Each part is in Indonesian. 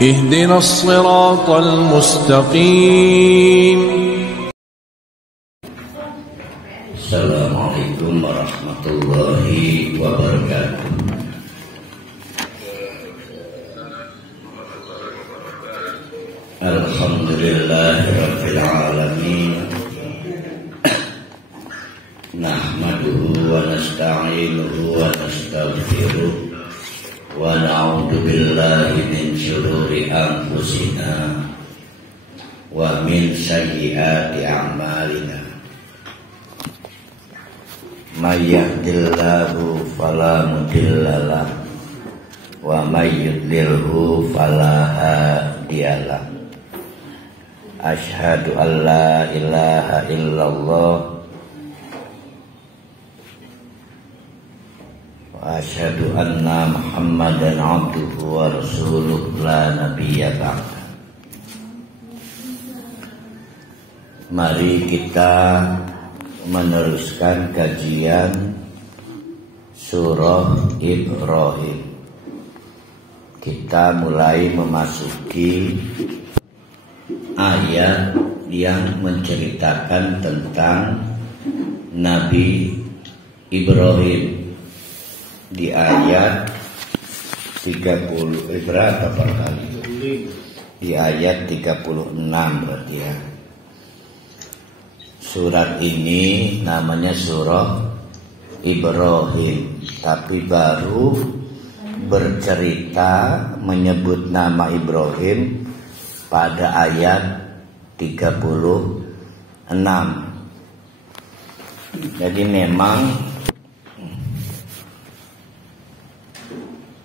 اهدنا الصراط المستقيم. Assalamualaikum warahmatullahi wabarakatuh. Alhamdulillahirabbil alamin. Nahmaduhu wa nasta'inuhu wa nastaghfiruh wa na'udzu billahi min syururi anfusina wa min sayyiati a'malina. May yahdihillahu fala mudhillalah wa may yudlilhu fala hadiyalah. Asyhadu an la ilaha illallah wa asyhadu anna Muhammadan abduhu wa rasuluh la nabiyya ba'da. Mari kita meneruskan kajian surah Ibrahim. Kita mulai memasuki ayat yang menceritakan tentang Nabi Ibrahim. Di ayat 30 berapa kali? Di ayat 36 berarti ya. Surat ini namanya surah Ibrahim, tapi baru bercerita menyebut nama Ibrahim pada ayat 36. Jadi memang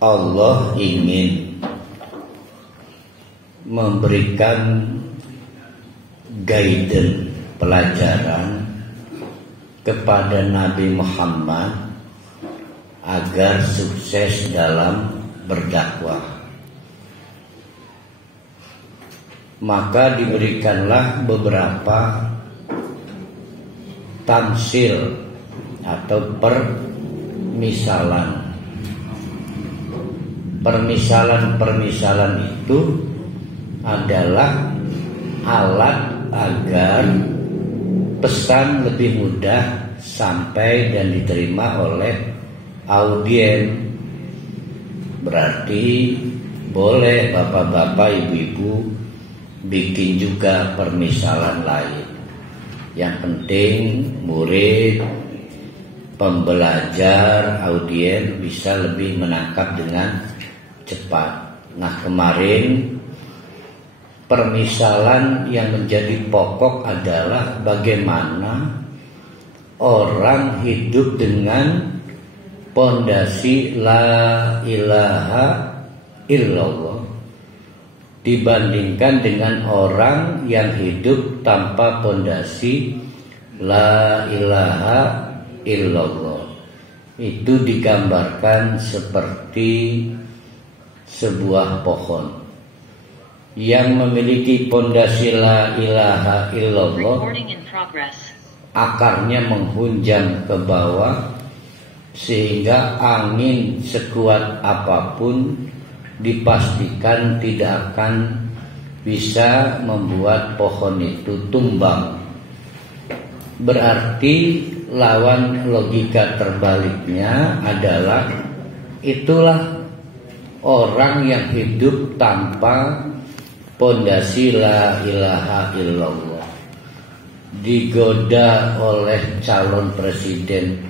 Allah ingin memberikan guidance, pelajaran kepada Nabi Muhammad agar sukses dalam berdakwah. Maka diberikanlah beberapa tamsil atau permisalan. Permisalan itu adalah alat agar pesan lebih mudah sampai dan diterima oleh audiens. Berarti boleh bapak-bapak, ibu-ibu bikin juga permisalan lain. Yang penting murid, pembelajar, audiens bisa lebih menangkap dengan cepat. Nah, kemarin permisalan yang menjadi pokok adalah bagaimana orang hidup dengan pondasi la ilaha illallah dibandingkan dengan orang yang hidup tanpa pondasi la ilaha illallah. Itu digambarkan seperti sebuah pohon yang memiliki pondasi la ilaha illallah. Akarnya menghunjam ke bawah sehingga angin sekuat apapun dipastikan tidak akan bisa membuat pohon itu tumbang. Berarti lawan logika terbaliknya adalah itulah orang yang hidup tanpa pondasi la ilaha illallah, digoda oleh calon presiden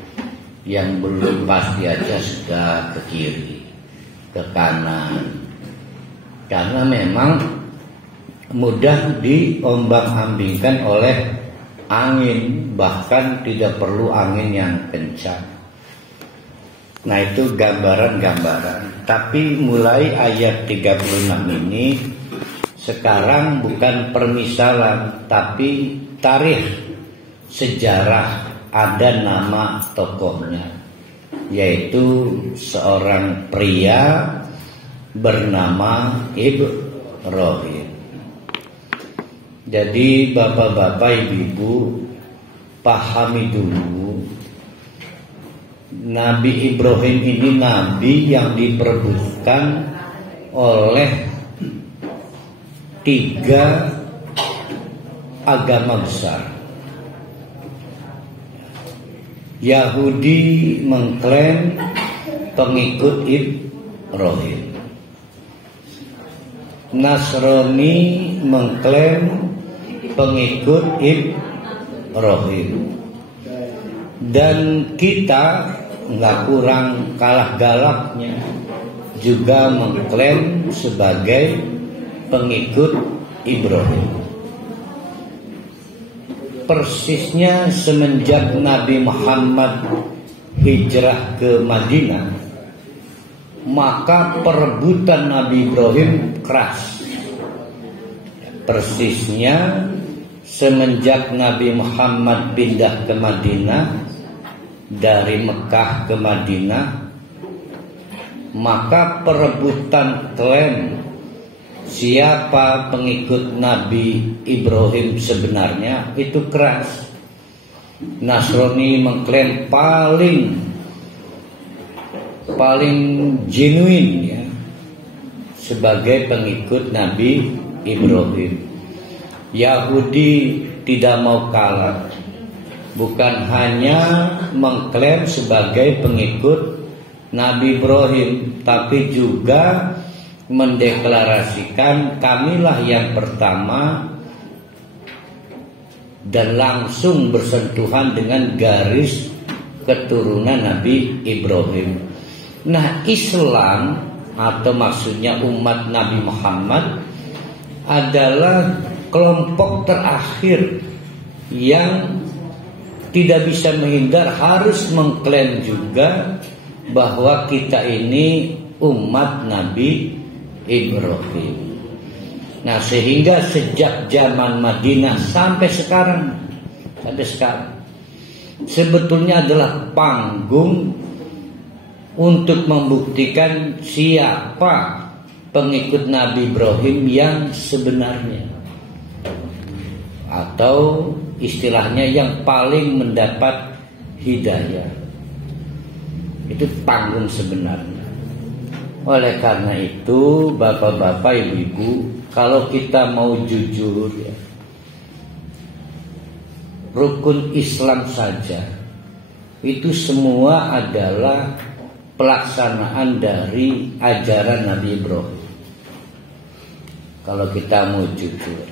yang belum pasti aja sudah ke kiri, ke kanan, karena memang mudah diombang-ambingkan oleh angin, bahkan tidak perlu angin yang kencang. Nah, itu gambaran-gambaran. Tapi mulai ayat 36 ini sekarang bukan permisalan, tapi tarikh, sejarah. Ada nama tokohnya, yaitu seorang pria bernama Ibrahim. Jadi bapak-bapak, ibu-ibu, pahami dulu, Nabi Ibrahim ini nabi yang diperebutkan oleh tiga agama besar. Yahudi mengklaim pengikut Ibrahim. Nasrani mengklaim pengikut Ibrahim. Dan kita nggak kurang kalah galaknya juga mengklaim sebagai pengikut Ibrahim. Persisnya semenjak Nabi Muhammad hijrah ke Madinah, maka perebutan Nabi Ibrahim keras. Persisnya semenjak Nabi Muhammad pindah ke Madinah, dari Mekah ke Madinah, maka perebutan klaim siapa pengikut Nabi Ibrahim sebenarnya itu keras. Nasrani mengklaim paling genuine ya, sebagai pengikut Nabi Ibrahim. Yahudi tidak mau kalah, bukan hanya mengklaim sebagai pengikut Nabi Ibrahim, tapi juga mendeklarasikan kamilah yang pertama dan langsung bersentuhan dengan garis keturunan Nabi Ibrahim. Nah, Islam atau maksudnya umat Nabi Muhammad adalah kelompok terakhir yang tidak bisa menghindar harus mengklaim juga bahwa kita ini umat Nabi Ibrahim. Nah, sehingga sejak zaman Madinah sampai sekarang sebetulnya adalah panggung untuk membuktikan siapa pengikut Nabi Ibrahim yang sebenarnya, atau istilahnya yang paling mendapat hidayah. Itu panggung sebenarnya. Oleh karena itu, bapak-bapak, ibu-ibu, kalau kita mau jujur ya, rukun Islam saja itu semua adalah pelaksanaan dari ajaran Nabi Ibrahim. Kalau kita mau jujur.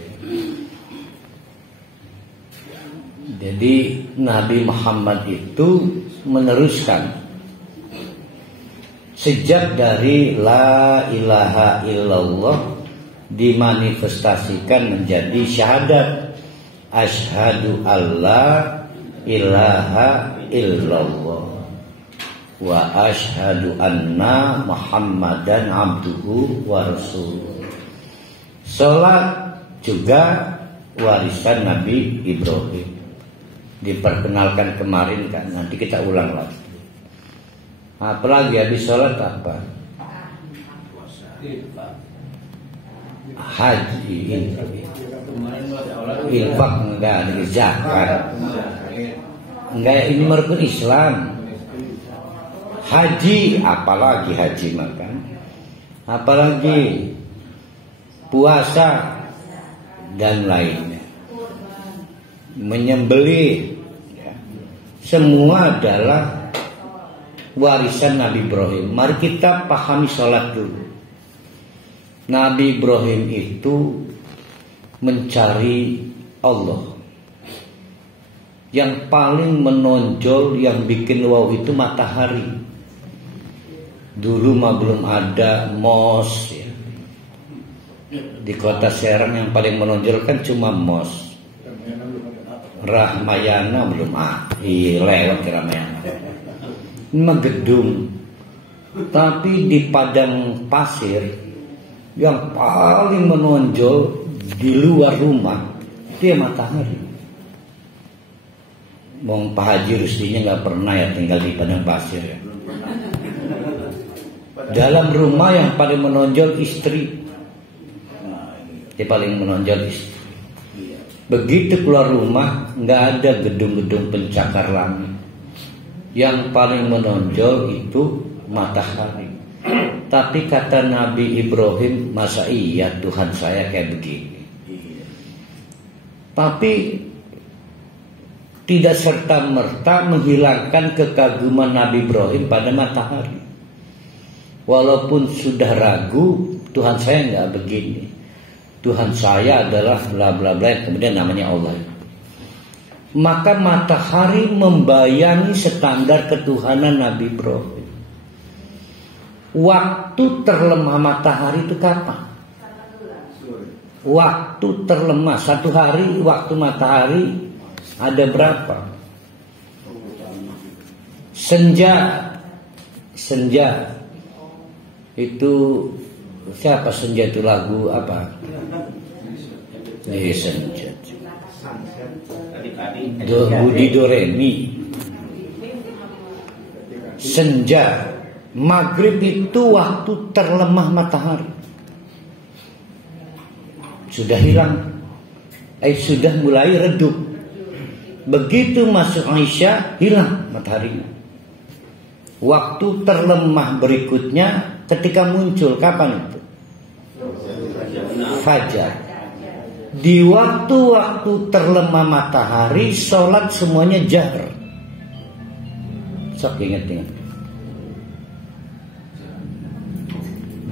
Jadi Nabi Muhammad itu meneruskan sejak dari la ilaha illallah dimanifestasikan menjadi syahadat asyhadu alla ilaha illallah wa asyhadu anna muhammadan abduhu wa rasuluh. Salat juga warisan Nabi Ibrahim. Diperkenalkan kemarin kan, nanti kita ulang lagi. Apalagi habis sholat apa? Haji, infak enggak, ada zakat enggak, ini merukun Islam. Haji, apalagi haji makan, apalagi puasa dan lainnya, menyembelih, semua adalah warisan Nabi Ibrahim. Mari kita pahami sholat dulu. Nabi Ibrahim itu mencari Allah. Yang paling menonjol, yang bikin wow itu matahari. Dulu mah belum ada MOS ya. Di kota Serang yang paling menonjol kan cuma MOS. Rahmayana belum lewat Rahmayana. Ini gedung. Tapi di padang pasir yang paling menonjol di luar rumah itu ya matahari. Pak Haji Rusdinya nggak pernah ya tinggal di padang pasir ya. Dalam rumah yang paling menonjol istri. Yang paling menonjol istri. Begitu keluar rumah nggak ada gedung-gedung pencakar langit. Yang paling menonjol itu matahari. Tapi kata Nabi Ibrahim, masa iya Tuhan saya kayak begini? Tapi tidak serta-merta menghilangkan kekaguman Nabi Ibrahim pada matahari. Walaupun sudah ragu, Tuhan saya nggak begini. Tuhan saya adalah bla bla bla, kemudian namanya Allah. Maka matahari membayangi standar ketuhanan Nabi Ibrahim. Waktu terlemah matahari itu kapan? Waktu terlemah satu hari, waktu matahari ada berapa? Senja. Senja itu siapa? Senja itu lagu apa? Senja. Budi Doremi. Senja. Maghrib itu waktu terlemah matahari. Sudah hilang. Sudah mulai redup. Begitu masuk Aisyah, hilang mataharinya. Waktu terlemah berikutnya ketika muncul, kapan itu? Fajar. Di waktu-waktu terlemah matahari, sholat semuanya jahar. Sok ingat-ingat.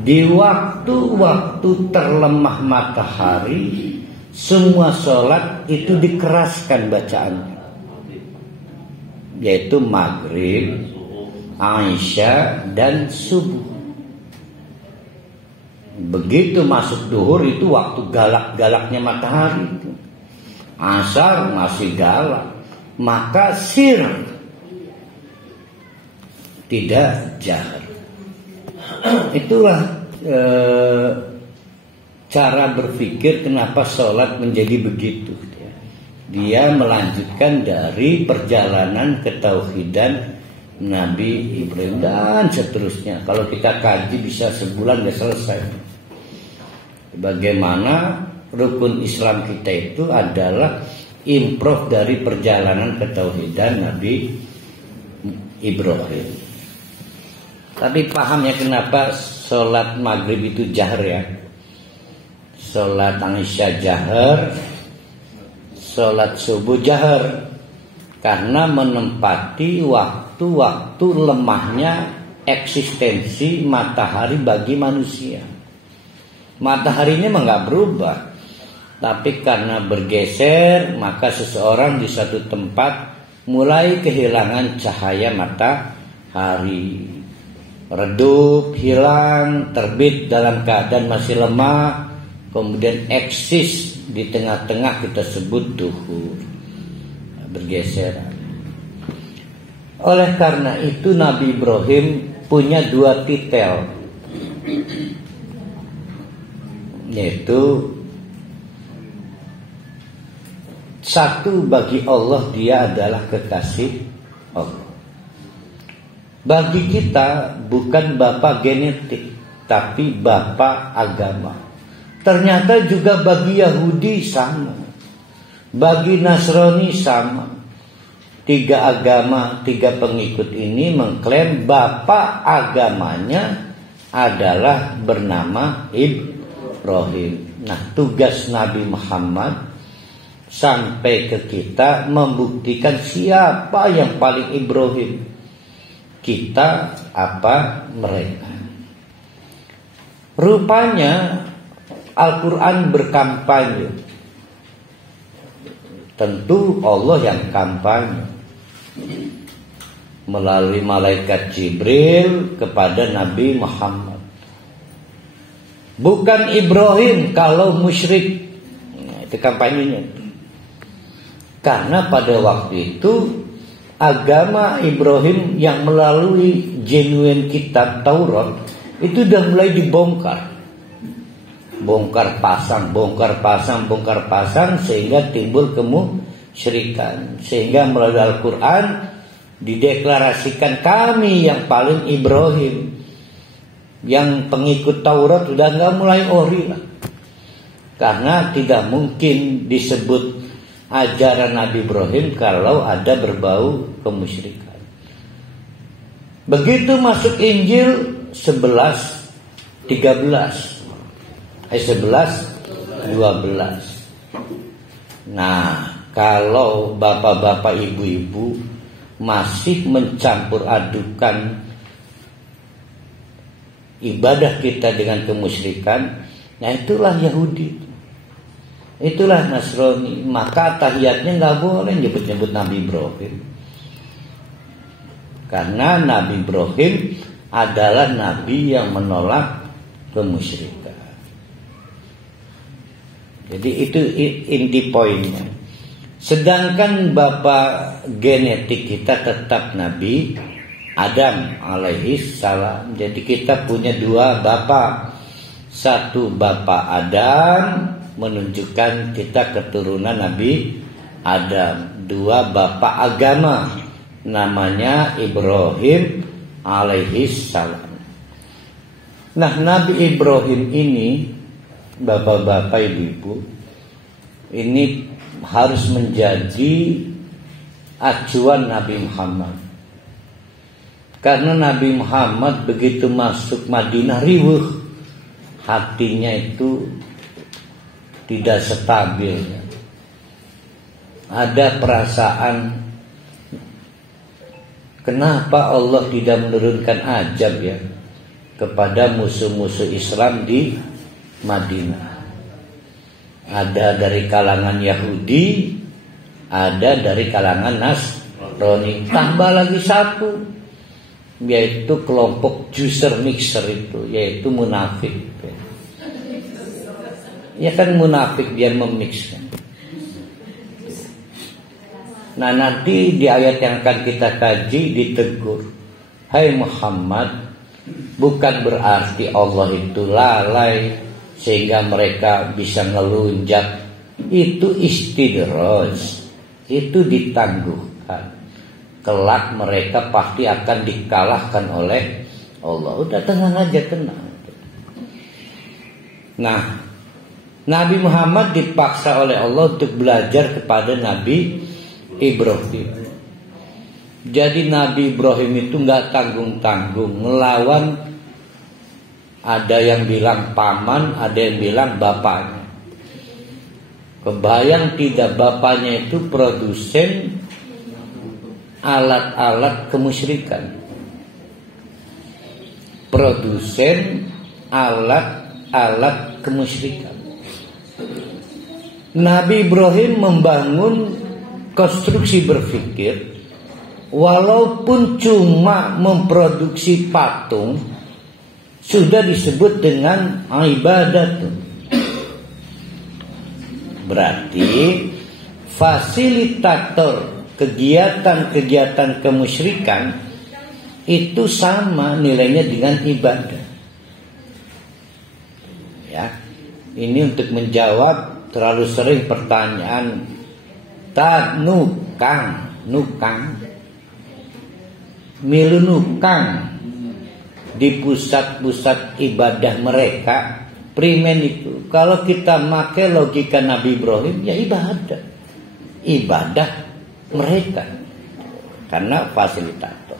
Di waktu-waktu terlemah matahari, semua sholat itu dikeraskan bacaannya, yaitu maghrib, Aisyah, dan subuh. Begitu masuk duhur itu waktu galak-galaknya matahari. Asar masih galak, maka sir tidak jahar. Itulah cara berpikir kenapa sholat menjadi begitu. Dia melanjutkan dari perjalanan ketauhidan Nabi Ibrahim dan seterusnya. Kalau kita kaji bisa sebulan udah selesai. Bagaimana rukun Islam kita itu adalah improve dari perjalanan ketauhidan Nabi Ibrahim. Tapi paham ya kenapa sholat maghrib itu jahar ya. Sholat Aisyah jahar, sholat subuh jahar. Karena menempati waktu-waktu lemahnya eksistensi matahari bagi manusia. Mataharinya memang gak berubah. Tapi karena bergeser, maka seseorang di satu tempat mulai kehilangan cahaya matahari. Redup, hilang, terbit dalam keadaan masih lemah, kemudian eksis di tengah-tengah kita sebut duhur, bergeser. Oleh karena itu Nabi Ibrahim punya dua titel, yaitu satu, bagi Allah dia adalah kekasih Allah. Bagi kita bukan bapak genetik, tapi bapak agama. Ternyata juga bagi Yahudi sama, bagi Nasrani sama. Tiga agama, tiga pengikut ini mengklaim bapak agamanya adalah bernama Ibrahim. Nah, tugas Nabi Muhammad sampai ke kita membuktikan siapa yang paling Ibrahim. Kita apa mereka. Rupanya Al-Quran berkampanye. Tentu Allah yang kampanye melalui malaikat Jibril kepada Nabi Muhammad. Bukan Ibrahim kalau musyrik. Itu kampanyenya. Karena pada waktu itu agama Ibrahim yang melalui genuine kitab Taurat itu sudah mulai dibongkar. Bongkar pasang sehingga timbul kemusyrikan. Sehingga melalui Al-Quran dideklarasikan kami yang paling Ibrahim. Yang pengikut Taurat sudah nggak mulai ori lah. Karena tidak mungkin disebut ajaran Nabi Ibrahim kalau ada berbau kemusyrikan. Begitu masuk Injil 11 13 ayat 11 12. Nah, kalau bapak-bapak ibu-ibu masih mencampur adukan ibadah kita dengan kemusyrikan, nah itulah Yahudi, itulah Nasrani. Maka tahiyatnya nggak boleh nyebut-nyebut Nabi Ibrahim, karena Nabi Ibrahim adalah nabi yang menolak kemusyrikan. Jadi itu inti poinnya. Sedangkan bapak genetik kita tetap Nabi Adam alaihi salam. Jadi kita punya dua bapak. Satu bapak Adam, menunjukkan kita keturunan Nabi Adam. Dua bapak agama, namanya Ibrahim alaihi salam. Nah, Nabi Ibrahim ini, bapak-bapak ibu-ibu, ini harus menjadi acuan Nabi Muhammad. Karena Nabi Muhammad begitu masuk Madinah riweuh, hatinya itu tidak stabil. Ada perasaan, kenapa Allah tidak menurunkan azab ya kepada musuh-musuh Islam di Madinah. Ada dari kalangan Yahudi, ada dari kalangan Nasrani. Tambah lagi satu, yaitu kelompok juicer mixer itu, yaitu munafik. Ya kan munafik, dia memixkan. Nah, nanti di ayat yang akan kita kaji ditegur, hai Muhammad, bukan berarti Allah itu lalai sehingga mereka bisa ngelunjak. Itu istidraj, itu ditangguhkan. Kelak mereka pasti akan dikalahkan oleh Allah. Udah tenang aja, tenang. Nah, Nabi Muhammad dipaksa oleh Allah untuk belajar kepada Nabi Ibrahim. Jadi Nabi Ibrahim itu gak tanggung-tanggung ngelawan. Ada yang bilang paman, ada yang bilang bapaknya. Kebayang tidak, bapaknya itu produsen alat-alat kemusyrikan, produsen alat-alat kemusyrikan. Nabi Ibrahim membangun konstruksi berpikir, walaupun cuma memproduksi patung, sudah disebut dengan ibadat. Berarti fasilitator kegiatan-kegiatan kemusyrikan itu sama nilainya dengan ibadah. Ya, ini untuk menjawab terlalu sering pertanyaan nukang milu nukang di pusat-pusat ibadah mereka, primen itu. Kalau kita pakai logika Nabi Ibrahim, ya ibadah mereka, karena fasilitator.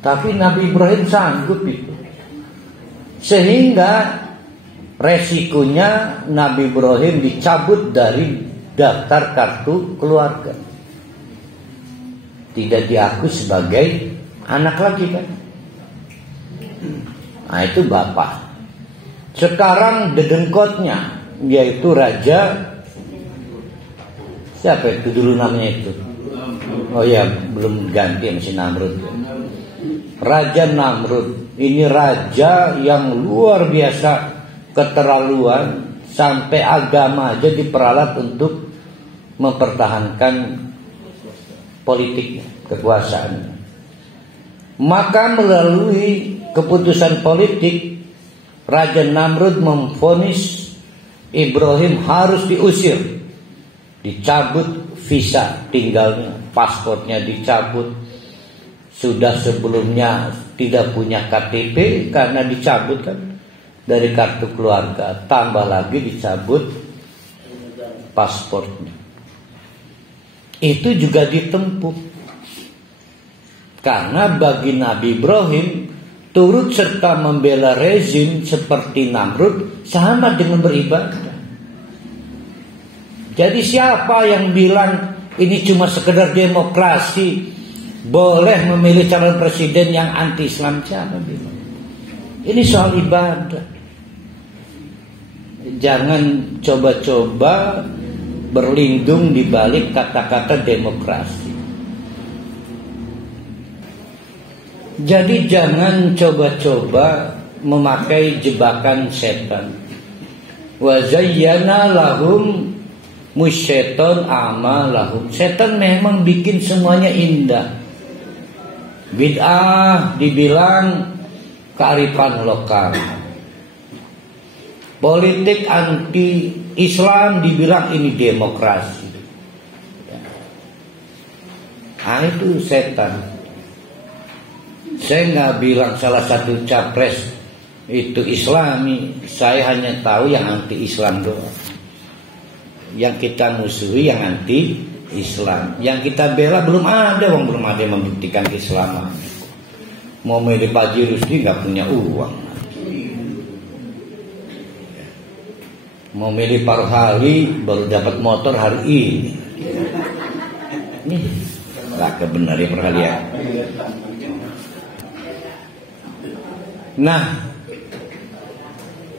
Tapi Nabi Ibrahim sanggup itu, sehingga resikonya Nabi Ibrahim dicabut dari daftar kartu keluarga, tidak diakui sebagai anak lagi kan. Nah, itu bapak. Sekarang dedengkotnya, yaitu raja, siapa itu dulu namanya itu? Oh ya, belum ganti, masih Namrud. Raja Namrud. Ini raja yang luar biasa keterlaluan, sampai agama aja diperalat untuk mempertahankan politiknya, kekuasaannya. Maka melalui keputusan politik, Raja Namrud memvonis Ibrahim harus diusir, dicabut visa tinggalnya, paspornya dicabut. Sudah sebelumnya tidak punya KTP karena dicabut kan dari kartu keluarga, tambah lagi dicabut paspornya. Itu juga ditempuh Karena bagi Nabi Ibrahim turut serta membela rezim seperti Namrud sama dengan beribadah. Jadi siapa yang bilang ini cuma sekedar demokrasi, boleh memilih calon presiden yang anti-Islam? Siapa bilang? Ini soal ibadah. Jangan coba-coba berlindung di balik kata-kata demokrasi. Jadi jangan coba-coba memakai jebakan setan. Wa zayyana lahum musyaiton amalahum. Setan memang bikin semuanya indah. Bid'ah dibilang kearifan lokal. Politik anti Islam dibilang ini demokrasi. Nah, itu setan. Saya nggak bilang salah satu capres itu Islami. Saya hanya tahu yang anti-Islam doang. Yang kita musuhi yang anti-Islam. Yang kita bela belum ada yang membuktikan keislaman. Mau milih Pak Haji Rusdi nggak punya uang. Mau milih Pak Rohali baru dapat motor hari ini. Nih, nggak kebenar ya Pak Rohali ya. Nah,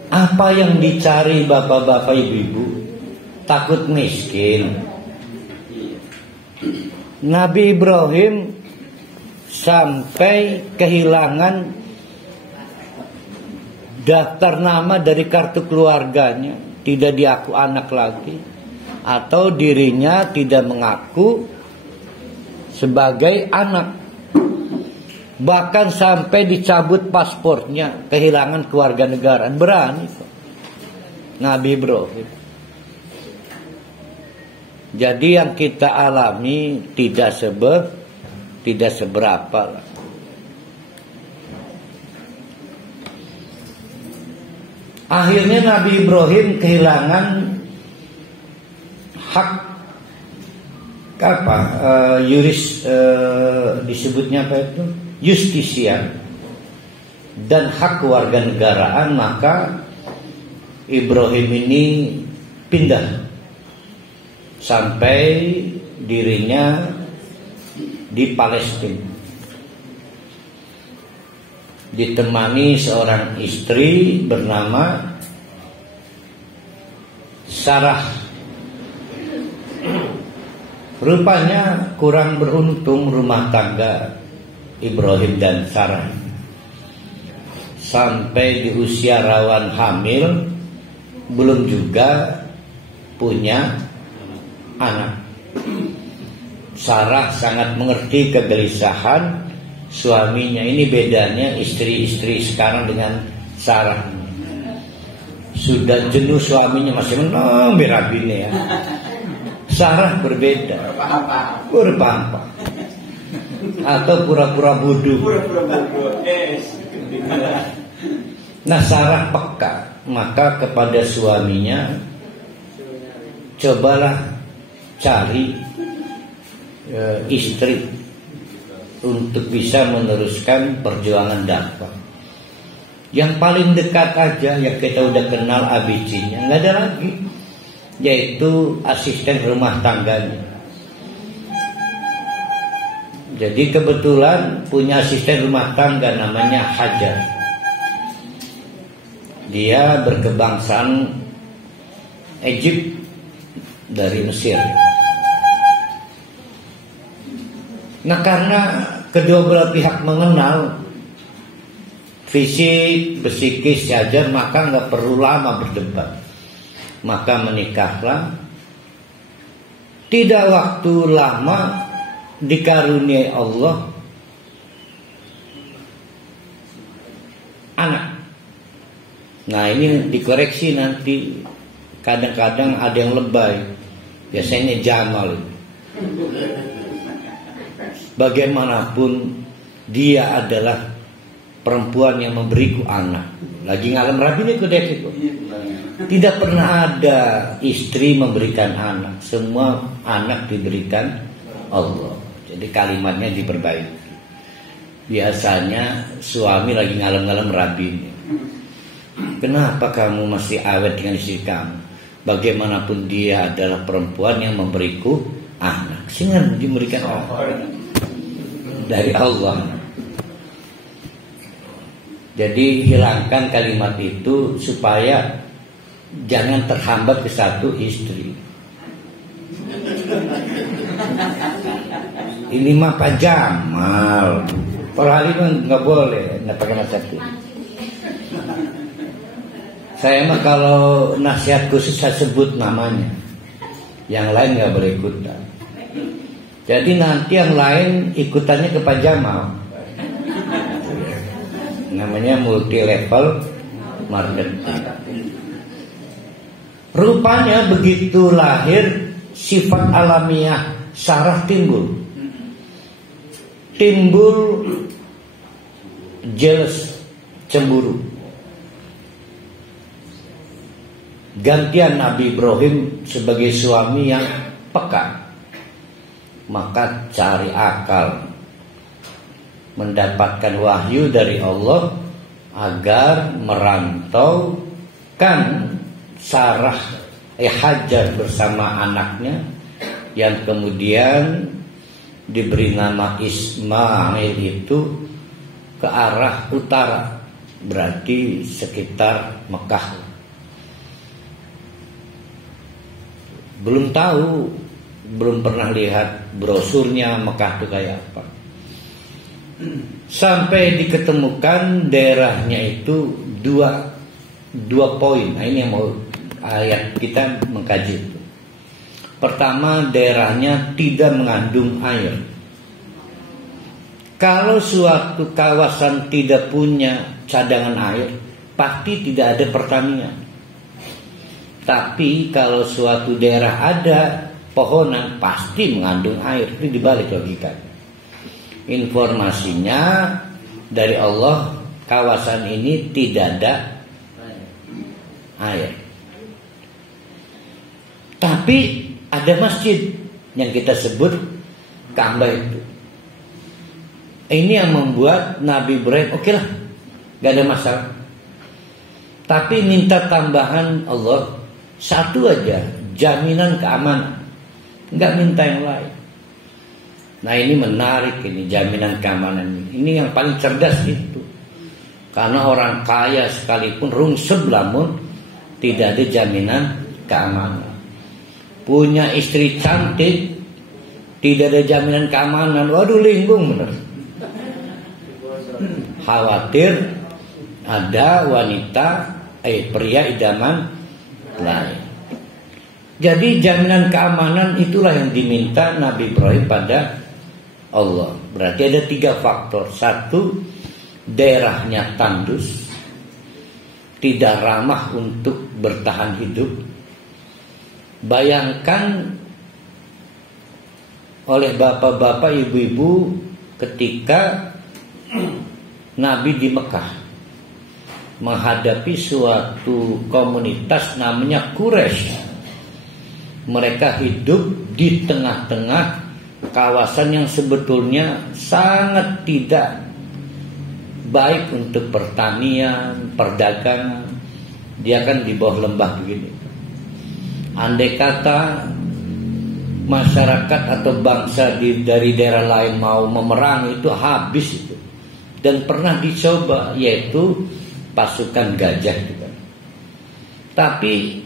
apa yang dicari bapak-bapak ibu-ibu? Takut miskin. Nabi Ibrahim sampai kehilangan daftar nama dari kartu keluarganya, tidak diaku anak lagi, atau dirinya tidak mengaku sebagai anak. Bahkan sampai dicabut paspornya, kehilangan kewarganegaraan. Berani kok Nabi Ibrahim. Jadi yang kita alami tidak seberapa. Akhirnya Nabi Ibrahim kehilangan hak disebutnya apa itu? Justisia dan hak kewarganegaraan. Maka Ibrahim ini pindah sampai dirinya di Palestina, ditemani seorang istri bernama Sarah. Rupanya kurang beruntung rumah tangga Ibrahim dan Sarah. Sampai di usia rawan hamil belum juga punya anak. Sarah sangat mengerti kegelisahan suaminya. Ini bedanya istri-istri sekarang dengan Sarah. Sudah jenuh suaminya masih menang berabine ya. Sarah berbeda. Berpampak. Atau pura-pura bodoh. Nah, Sarah peka. Maka kepada suaminya, cobalah cari istri untuk bisa meneruskan perjuangan dakwah. Yang paling dekat aja, yang kita udah kenal ABC-nya, nggak ada lagi, yaitu asisten rumah tangganya. Jadi kebetulan punya asisten rumah tangga namanya Hajar. Dia berkebangsaan Egypt dari Mesir. Nah, karena kedua belah pihak mengenal fisik, psikis Hajar, maka nggak perlu lama berdebat. Maka menikahlah. Tidak waktu lama dikaruniai Allah anak. Nah, ini dikoreksi nanti. Kadang-kadang ada yang lebay. Biasanya Jamal. Bagaimanapun dia adalah perempuan yang memberiku anak. Lagi ngalam rabi nih kudek itu. Tidak pernah ada istri memberikan anak. Semua anak diberikan Allah. Jadi kalimatnya diperbaiki. biasanya suami lagi ngalem-ngalem rabinya. Kenapa kamu masih awet dengan istri kamu? Bagaimanapun dia adalah perempuan yang memberiku anak. Sehingga diberikan anak dari Allah. Jadi hilangkan kalimat itu supaya jangan terhambat ke satu istri. Ini mah Pak Jamal. Per hari mah nggak boleh nggak pakai nasihat. Saya mah kalau nasihat khusus saya sebut namanya. Yang lain nggak boleh ikutan. Jadi nanti yang lain ikutannya ke Pak Jamal. Namanya multi level marketing. Rupanya begitu lahir sifat alamiah Sarah timbul jealous, cemburu. Gantian Nabi Ibrahim sebagai suami yang peka, maka cari akal, mendapatkan wahyu dari Allah agar merantaukan Sarah Hajar bersama anaknya yang kemudian diberi nama Ismail itu ke arah utara, berarti sekitar Mekah. Belum tahu, belum pernah lihat brosurnya Mekah itu kayak apa. Sampai diketemukan daerahnya itu dua poin. Nah, ini yang mau ayat kita mengkaji itu. Pertama, daerahnya tidak mengandung air. Kalau suatu kawasan tidak punya cadangan air, pasti tidak ada pertanian. Tapi kalau suatu daerah ada pohonan, pasti mengandung air. Itu dibalik logikanya. Informasinya dari Allah, kawasan ini tidak ada air. Tapi ada masjid yang kita sebut Ka'bah itu. Ini yang membuat Nabi Ibrahim oke lah, gak ada masalah. Tapi minta tambahan Allah satu aja, jaminan keamanan. Gak minta yang lain. Nah ini menarik, ini jaminan keamanan ini. Ini yang paling cerdas itu. Karena orang kaya sekalipun rungsep lamun tidak ada jaminan keamanan. Punya istri cantik, tidak ada jaminan keamanan. Waduh, linggung bener. Khawatir ada wanita, pria idaman lain. Jadi jaminan keamanan itulah yang diminta Nabi Ibrahim pada Allah. Berarti ada 3 faktor. 1, daerahnya tandus, tidak ramah untuk bertahan hidup. Bayangkan oleh bapak-bapak, ibu-ibu ketika Nabi di Mekah menghadapi suatu komunitas namanya Quraisy. Mereka hidup di tengah-tengah kawasan yang sebetulnya sangat tidak baik untuk pertanian, perdagangan. Dia kan di bawah lembah begini. Andai kata masyarakat atau bangsa dari daerah lain mau memerangi itu habis itu. Dan pernah dicoba, yaitu pasukan gajah gitu. Tapi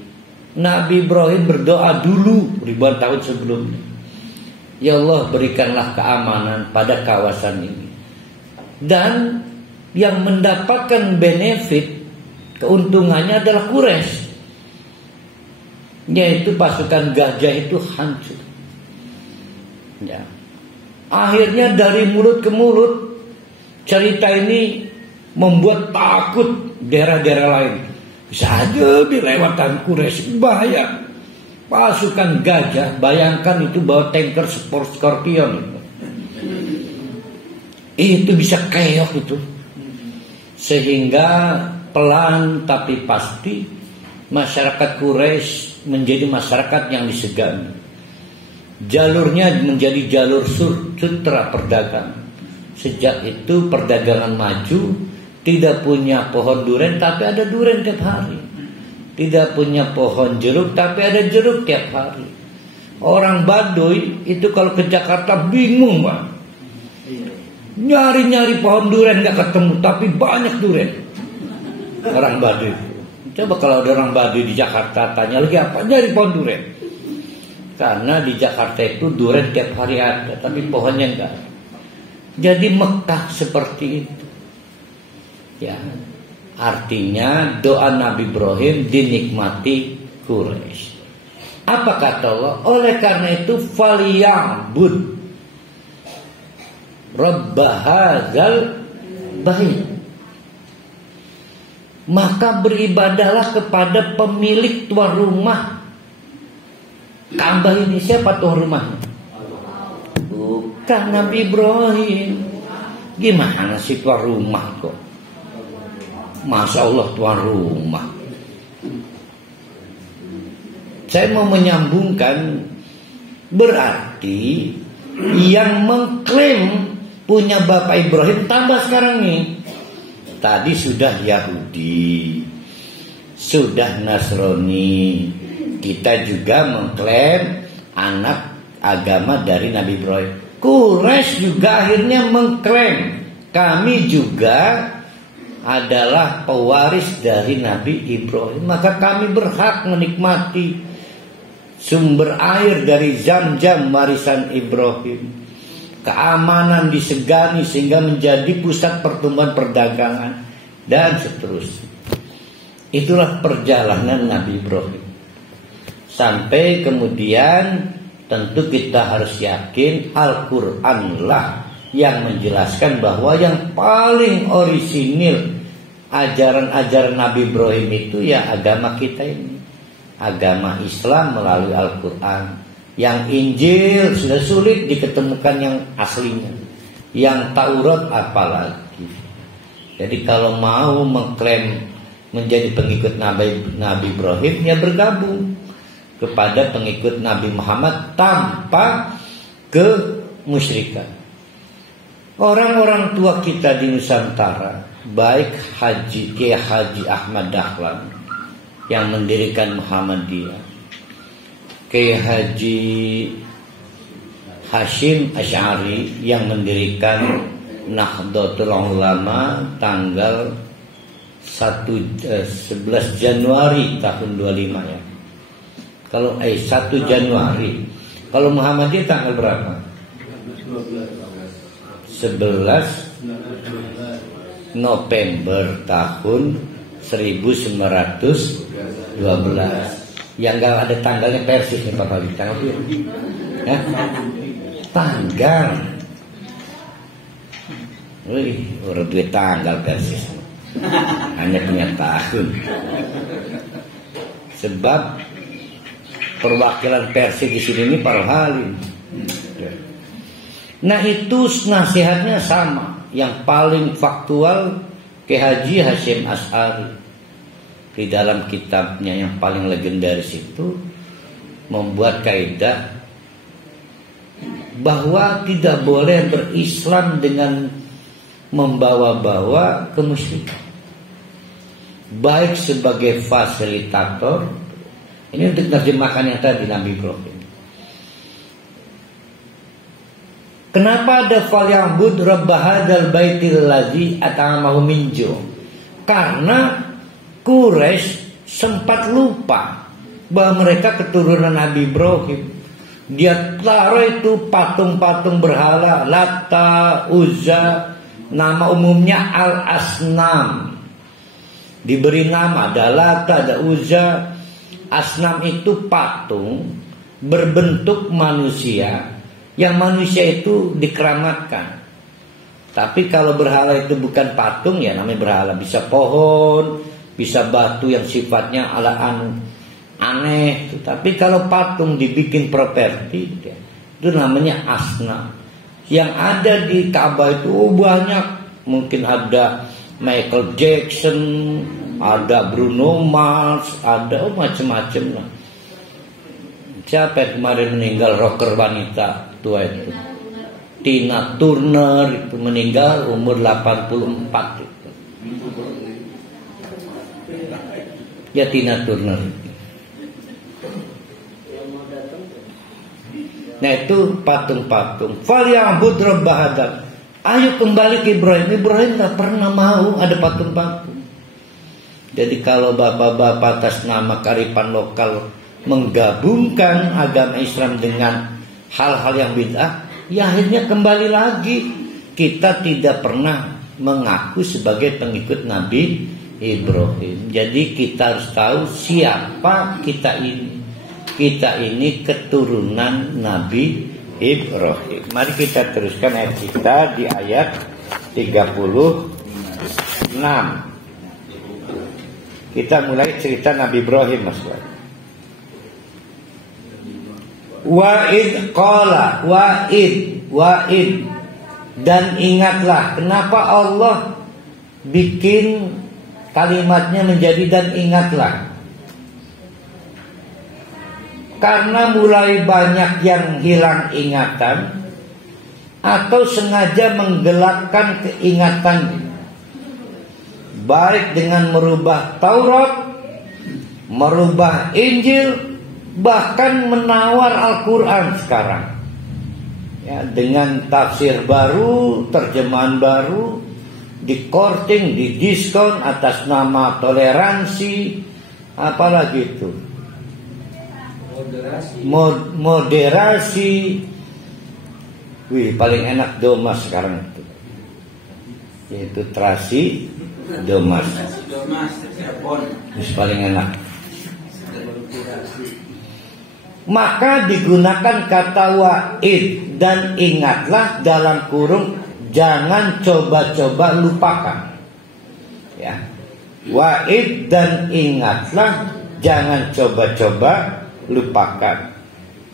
Nabi Ibrahim berdoa dulu ribuan tahun sebelumnya. Ya Allah, berikanlah keamanan pada kawasan ini. Dan yang mendapatkan benefit, keuntungannya adalah Quraisy. Yaitu pasukan gajah itu hancur. Ya. Akhirnya dari mulut ke mulut, cerita ini membuat takut daerah-daerah lain. Bisa aja dilewatkan Quraisy, bahaya. Pasukan gajah, bayangkan itu bawa tanker Scorpion. Itu bisa keok itu. Sehingga pelan tapi pasti masyarakat Quraisy menjadi masyarakat yang disegani. Jalurnya menjadi jalur sutra perdagangan. Sejak itu perdagangan maju, tidak punya pohon durian tapi ada durian tiap hari. Tidak punya pohon jeruk tapi ada jeruk tiap hari. Orang Baduy itu kalau ke Jakarta bingung, Pak. Nyari-nyari pohon durian nggak ketemu, tapi banyak durian. Orang Baduy. Coba kalau ada orang Baduy di Jakarta tanya lagi apa? Nyari pohon durian. Karena di Jakarta itu durian tiap hari ada, tapi pohonnya enggak. Jadi Mekah seperti itu. Ya. Artinya doa Nabi Ibrahim dinikmati Quraisy. Apa kata Allah? Oleh karena itu faliya'bud Rabb hadzal bait. Maka beribadahlah kepada pemilik tuan rumah Ka'bah ini. Siapa tuan rumahnya? Bukan Nabi Ibrahim. Gimana sih tuan rumah kok? Masya Allah tuan rumah. Saya mau menyambungkan, berarti yang mengklaim punya Bapak Ibrahim tambah sekarang nih. Tadi sudah Yahudi, sudah Nasrani. Kita juga mengklaim anak agama dari Nabi Ibrahim. Quraisy juga akhirnya mengklaim kami juga adalah pewaris dari Nabi Ibrahim. Maka kami berhak menikmati sumber air dari Zam-Zam warisan Ibrahim. Keamanan disegani sehingga menjadi pusat pertumbuhan perdagangan dan seterusnya. Itulah perjalanan Nabi Ibrahim. Sampai kemudian tentu kita harus yakin Al-Quran lah yang menjelaskan bahwa yang paling orisinil ajaran-ajaran Nabi Ibrahim itu ya agama kita ini, agama Islam melalui Al-Quran. Yang Injil sudah sulit diketemukan yang aslinya, yang Taurat apalagi. Jadi kalau mau mengklaim menjadi pengikut Nabi Ibrahim, ya bergabung kepada pengikut Nabi Muhammad tanpa kemusyrikan. Orang-orang tua kita di Nusantara, baik Kiai Haji Ahmad Dahlan yang mendirikan Muhammadiyah, Kiai Haji Hashim Asy'ari yang mendirikan Nahdlatul Ulama tanggal 11 Januari tahun 25 ya. Kalau 1 Januari. Kalau Muhammadiyah tanggal berapa? 11 November tahun 1912. Yang gak ada tanggalnya persis nih Pak Fadli. Tanggal itu ya? Tanggal. Wih, orang duit tanggal persis. Hanya punya tahun. Sebab perwakilan Persis di sini ini Pak Halim. Nah itu nasihatnya sama. Yang paling faktual Kiai Haji Hashim Asy'ari di dalam kitabnya yang paling legendaris itu membuat kaidah bahwa tidak boleh berislam dengan membawa-bawa kemusyrikan, baik sebagai fasilitator. Ini untuk terjemahkan yang tadi Nabi Ibrahim. Kenapa ada falya'bud rabb hadzal baitil ladzi at'amahu min ju'? Karena Quraisy sempat lupa bahwa mereka keturunan Nabi Ibrahim. Dia taruh itu patung-patung berhala, Lata, Uzza, nama umumnya Al-Asnam. Diberi nama, ada Lata, ada Uzza. Asnam itu patung berbentuk manusia, yang manusia itu dikeramatkan. Tapi kalau berhala itu bukan patung, ya namanya berhala. Bisa pohon, bisa batu yang sifatnya ala aneh. Tapi kalau patung dibikin properti, itu namanya asnam. Yang ada di Ka'bah itu banyak. Mungkin ada Michael Jackson, ada Bruno Mars, ada macam-macam lah. Siapa yang kemarin meninggal, rocker wanita tua itu? Tina Turner itu meninggal umur 84 itu. Ya Tina Turner. Nah itu patung-patung. Falya'bud rabb hadzal. Ayo kembali ke Ibrahim. Ibrahim nggak pernah mau ada patung-patung. Jadi kalau bapak-bapak atas nama kearifan lokal menggabungkan agama Islam dengan hal-hal yang bid'ah, ya akhirnya kembali lagi kita tidak pernah mengaku sebagai pengikut Nabi Ibrahim. Jadi kita harus tahu siapa kita ini. Kita ini keturunan Nabi Ibrahim. Mari kita teruskan ayat kita di ayat 36. Kita mulai cerita Nabi Ibrahim, Mas. Wa'id qala, wa'id. Dan ingatlah. Kenapa Allah bikin kalimatnya menjadi dan ingatlah? Karena mulai banyak yang hilang ingatan atau sengaja menggelapkan keingatan, baik dengan merubah Taurat, merubah Injil, bahkan menawar Al-Quran sekarang ya, dengan tafsir baru, terjemahan baru, dikorting, didiskon atas nama toleransi, apalagi itu moderasi. Wih, paling enak Domas sekarang itu, yaitu terasi Domas. Paling enak. Maka digunakan kata wa'id dan ingatlah dalam kurung jangan coba-coba lupakan. Ya. Wa'id dan ingatlah jangan coba-coba lupakan.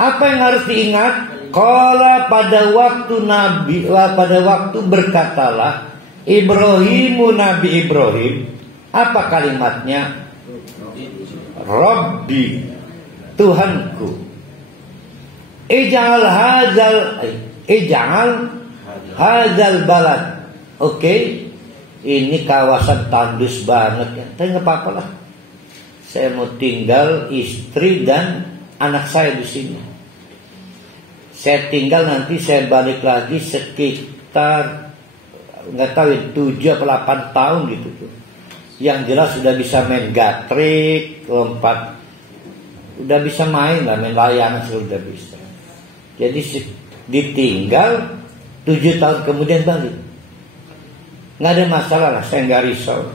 Apa yang harus diingat? Qala pada waktu berkatalah Ibrahimu, Nabi Ibrahim. Apa kalimatnya? Rabbi, Tuhanku. Ij'al hadzal balad. Oke. Ini kawasan tandus banget ya. Tapi enggak apa-apa lah. Saya mau tinggal istri dan anak saya di sini. Saya tinggal, nanti saya balik lagi sekitar nggak tahu 7 atau 8 tahun gitu tuh. Yang jelas sudah bisa main gatrik, lompat, udah bisa main lah, main layangan sudah bisa. Jadi ditinggal 7 tahun kemudian balik. Nggak ada masalah lah, saya nggak risau.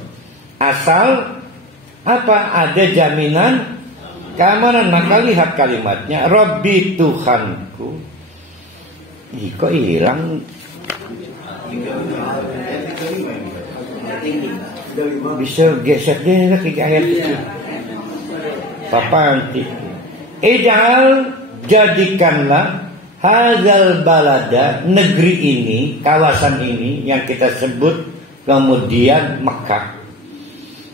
Asal apa? Ada jaminan keamanan. Maka lihat kalimatnya, Rabbi, Tuhanku. Ih, kok hilang? Bisa geser deh ke ayat itu. Papa nanti. Ij'al, jadikanlah hadzal balada, negeri ini, kawasan ini yang kita sebut kemudian Mekah,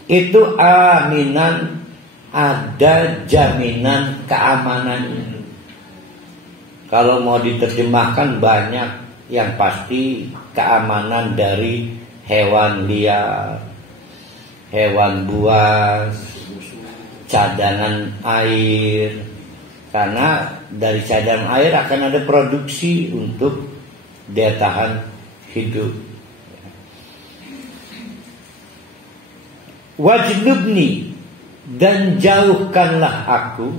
itu aminan, ada jaminan keamanannya. Kalau mau diterjemahkan banyak, yang pasti keamanan dari hewan liar, hewan buas, cadangan air. Karena dari cadangan air akan ada produksi untuk daya tahan hidup. Wajnubni, dan jauhkanlah aku.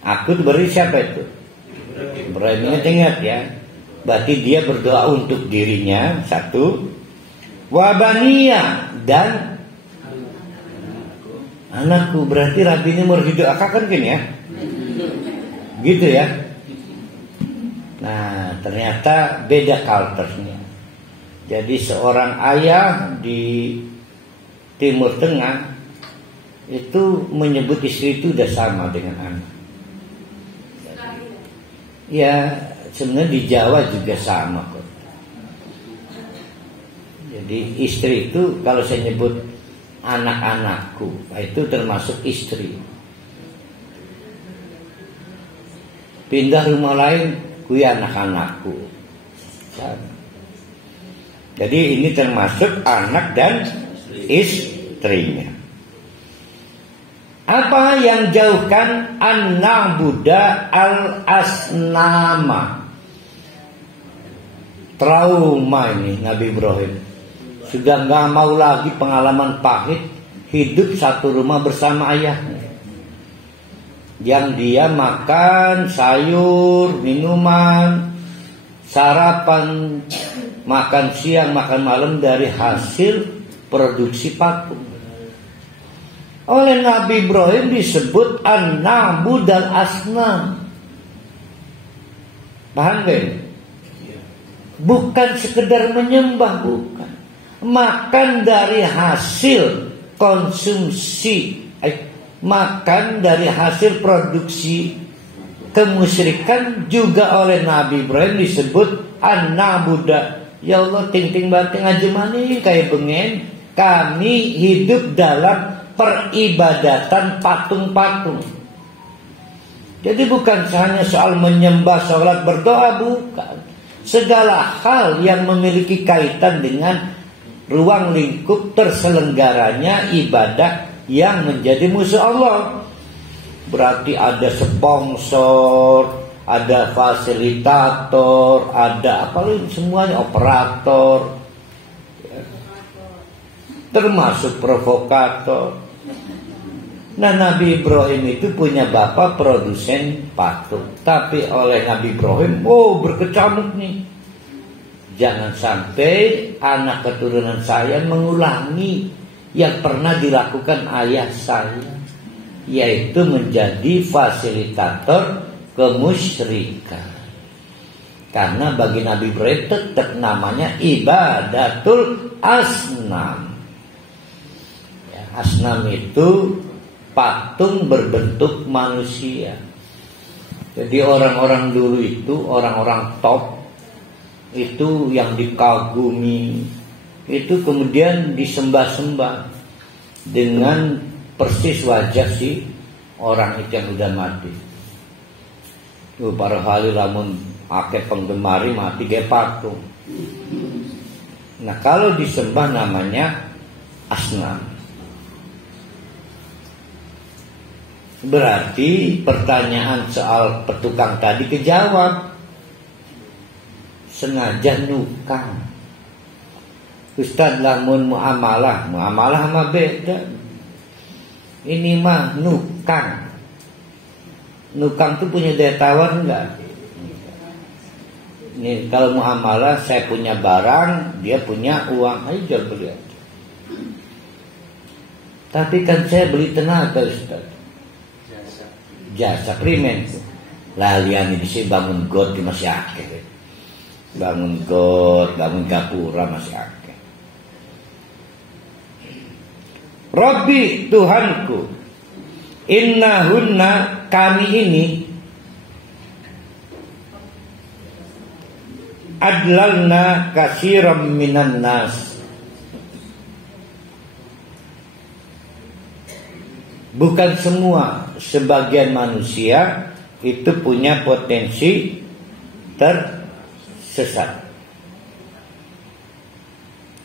Aku itu berarti siapa itu? Ibrahim, ingat ya. Berarti dia berdoa untuk dirinya, satu. Wabaniya, dan anakku. Berarti Rabbi ini mau didoakan kan ya? Gitu ya. Nah, ternyata beda culture-nya. Jadi seorang ayah di Timur Tengah itu menyebut istri itu udah sama dengan anak. Ya, sebenarnya di Jawa juga sama kok. Jadi istri itu kalau saya nyebut anak-anakku, itu termasuk istri. Pindah rumah lain, kui anak-anakku. sana. Jadi ini termasuk anak dan istrinya. Apa yang jauhkan? An-na'buda al-asnama. Trauma ini Nabi Ibrahim. Sudah gak mau lagi pengalaman pahit hidup satu rumah bersama ayahnya, yang dia makan sayur, minuman, sarapan, makan siang, makan malam dari hasil produksi patung. Oleh Nabi Ibrahim disebut an-na'budal asnam. Paham gak? Bukan sekedar menyembah, bukan. Makan dari hasil konsumsi, makan dari hasil produksi kemusyrikan juga oleh Nabi Ibrahim disebut an-na'buda. Ya Allah, ting-ting bating aja mani kayak bengen. Kami hidup dalam peribadatan patung-patung. Jadi bukan hanya soal menyembah, sholat, berdoa, bukan. Segala hal yang memiliki kaitan dengan ruang lingkup terselenggaranya ibadah yang menjadi musuh Allah. Berarti ada sponsor, ada fasilitator, ada apa semuanya, operator, termasuk provokator. Nah, Nabi Ibrahim itu punya bapak produsen patung. Tapi oleh Nabi Ibrahim, berkecamuk nih. Jangan sampai anak keturunan saya mengulangi yang pernah dilakukan ayah saya, yaitu menjadi fasilitator kemusyrikan. Karena bagi Nabi Ibrahim tetap namanya ibadatul asnam. Ya, asnam itu patung berbentuk manusia. Jadi orang-orang dulu itu, orang-orang top itu yang dikagumi, itu kemudian disembah-sembah dengan persis wajah si orang itu yang udah mati. Para hali lamun akeh penggemari mati dia patung. Nah, kalau disembah namanya asnam. Berarti pertanyaan soal petukang tadi kejawab. Sengaja nukang. Ustaz, lamun muamalah mah beda. Ini mah nukang. Nukang tuh punya daya tawar enggak? Ini kalau muamalah, saya punya barang, dia punya uang, ayo jual beli aja. Tapi kan saya beli tenaga, Ustaz. Jasa primen. Lalian ini sih bangun got di masih akeh. Bangun got, bangun gapura masih akeh. Rabbi, Tuhanku, innahunna, kami ini, adlalna katsiran minan nas. Bukan semua, sebagian manusia itu punya potensi tersesat.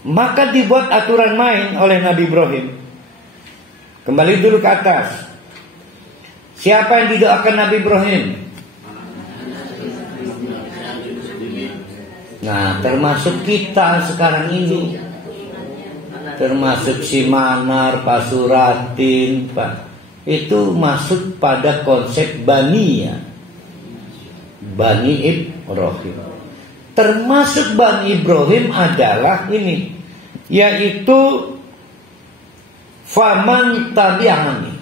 Maka dibuat aturan main oleh Nabi Ibrahim. Kembali dulu ke atas. Siapa yang didoakan Nabi Ibrahim? Nah, termasuk kita sekarang ini, termasuk si Manar, Pak Suratin, Pak, itu masuk pada konsep Baniya, Bani Ibrahim. Termasuk Bani Ibrahim adalah ini, yaitu faman tabi'ani,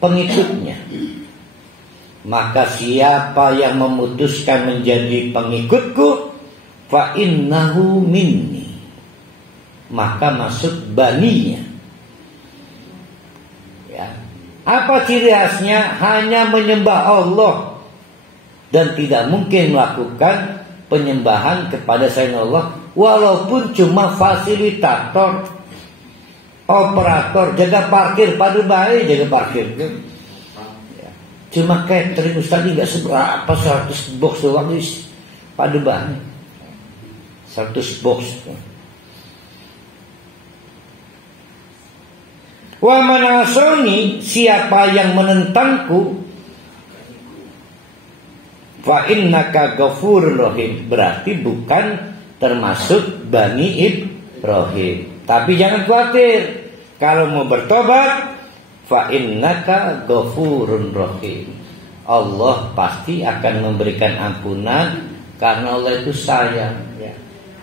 pengikutnya. Maka siapa yang memutuskan menjadi pengikutku, fa innahu minni, maka masuk baninya. Ya. Apa ciri khasnya? Hanya menyembah Allah dan tidak mungkin melakukan penyembahan kepada selain Allah, walaupun cuma fasilitator, operator, jaga parkir, padu baik jaga parkir. Ya. Cuma catering Ustaz, nggak seberapa, 100 box doang padu baik. 100 box. Wa man asani, siapa yang menentangku, fa innaka ghafurur rahim, berarti bukan termasuk Bani Ibrahim. Tapi jangan khawatir, kalau mau bertobat, fa innaka ghafurur rahim, Allah pasti akan memberikan ampunan karena Allah itu sayang ya.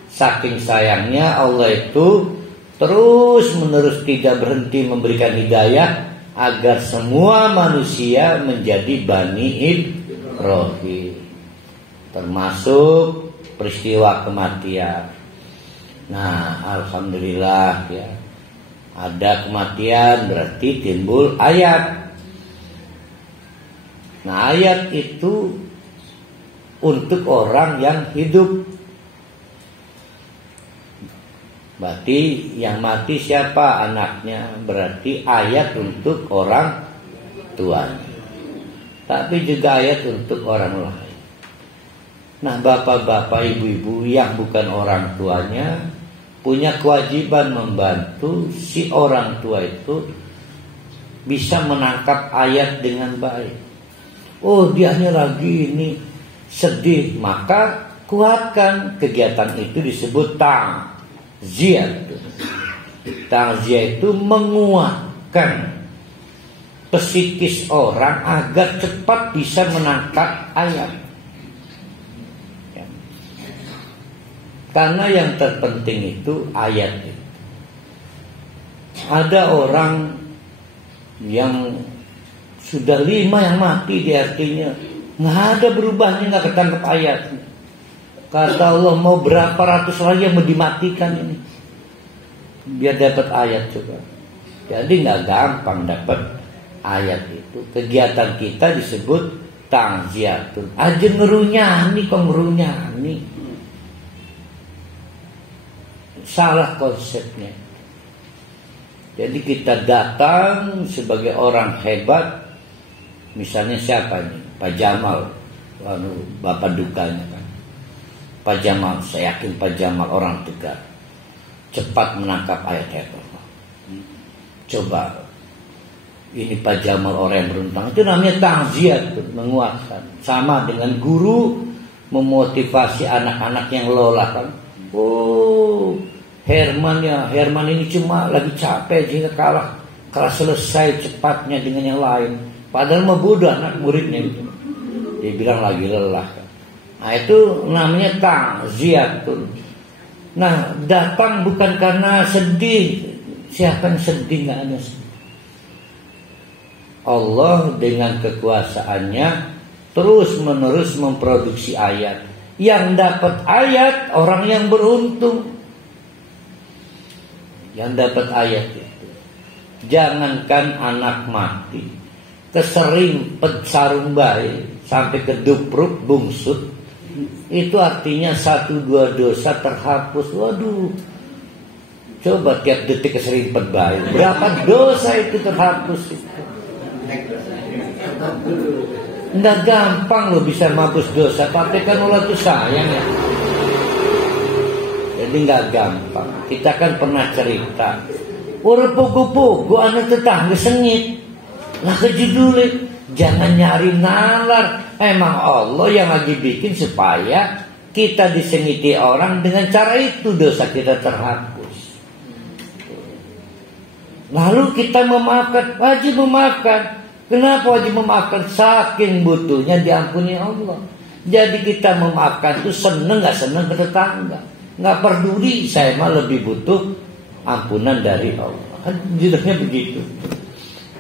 Saking sayangnya Allah itu terus menerus tidak berhenti memberikan hidayah agar semua manusia menjadi Bani Ibrahim, termasuk peristiwa kematian. Nah, alhamdulillah ya, ada kematian berarti timbul ayat. Nah, ayat itu untuk orang yang hidup. Berarti yang mati siapa? Anaknya. Berarti ayat untuk orang tuanya. Tapi juga ayat untuk orang lain. Nah, bapak-bapak, ibu-ibu yang bukan orang tuanya punya kewajiban membantu si orang tua itu bisa menangkap ayat dengan baik. Oh, dianya lagi ini sedih, maka kuatkan kegiatan itu, disebut ta'ziyah. Ta'ziyah itu menguatkan psikis orang agar cepat bisa menangkap ayat. Karena yang terpenting itu ayat itu. Ada orang yang sudah 5 yang mati, di artinya nggak ada berubahnya, nggak ketangkep ayat. Kata Allah, mau berapa ratus lagi yang mau dimatikan ini biar dapat ayat juga. Jadi nggak gampang dapat ayat itu. Kegiatan kita disebut ta'ziyatun. Aja ngerunyani kok ngerunyani. Salah konsepnya. Jadi kita datang sebagai orang hebat. Misalnya siapa nih? Pak Jamal, bapak dukanya kan. Pak Jamal, saya yakin Pak Jamal orang Tegar, cepat menangkap ayat-ayat Allah. Coba, ini Pak Jamal orang yang beruntang, itu namanya ta'ziyah, menguatkan. Sama dengan guru memotivasi anak-anak yang lelah kan. Oh, Herman ini cuma lagi capek jika kalah selesai cepatnya dengan yang lain. Padahal mau bodoh anak muridnya itu. Dia bilang lagi lelah. Nah, itu namanya ta'ziyatun. Nah, datang bukan karena sedih. Siapa yang sedih? Nggak ada sedih. Allah dengan kekuasaannya terus menerus memproduksi ayat. Yang dapat ayat orang yang beruntung. Yang dapat ayat itu. Jangankan anak mati, keserimpet sarung bayi sampai ke dupruk bungsut, itu artinya 1-2 dosa terhapus. Waduh, coba tiap detik keserimpet bayi, berapa dosa itu terhapus itu. Nggak gampang loh bisa mampus dosa, tapi kan Allah itu sayang ya. Jadi nggak gampang. Kita kan pernah cerita, orang pugu-pugu anak tetangga sengit. Lah kejudulnya, jangan nyari nalar. Emang Allah yang lagi bikin supaya kita disengiti orang, dengan cara itu dosa kita terhapus. Lalu kita memaafkan, wajib memaafkan. Kenapa wajib memaafkan? Saking butuhnya diampuni Allah. Jadi kita memaafkan itu seneng gak seneng ke tetangga, gak peduli, saya mah lebih butuh ampunan dari Allah. Kan judulnya begitu.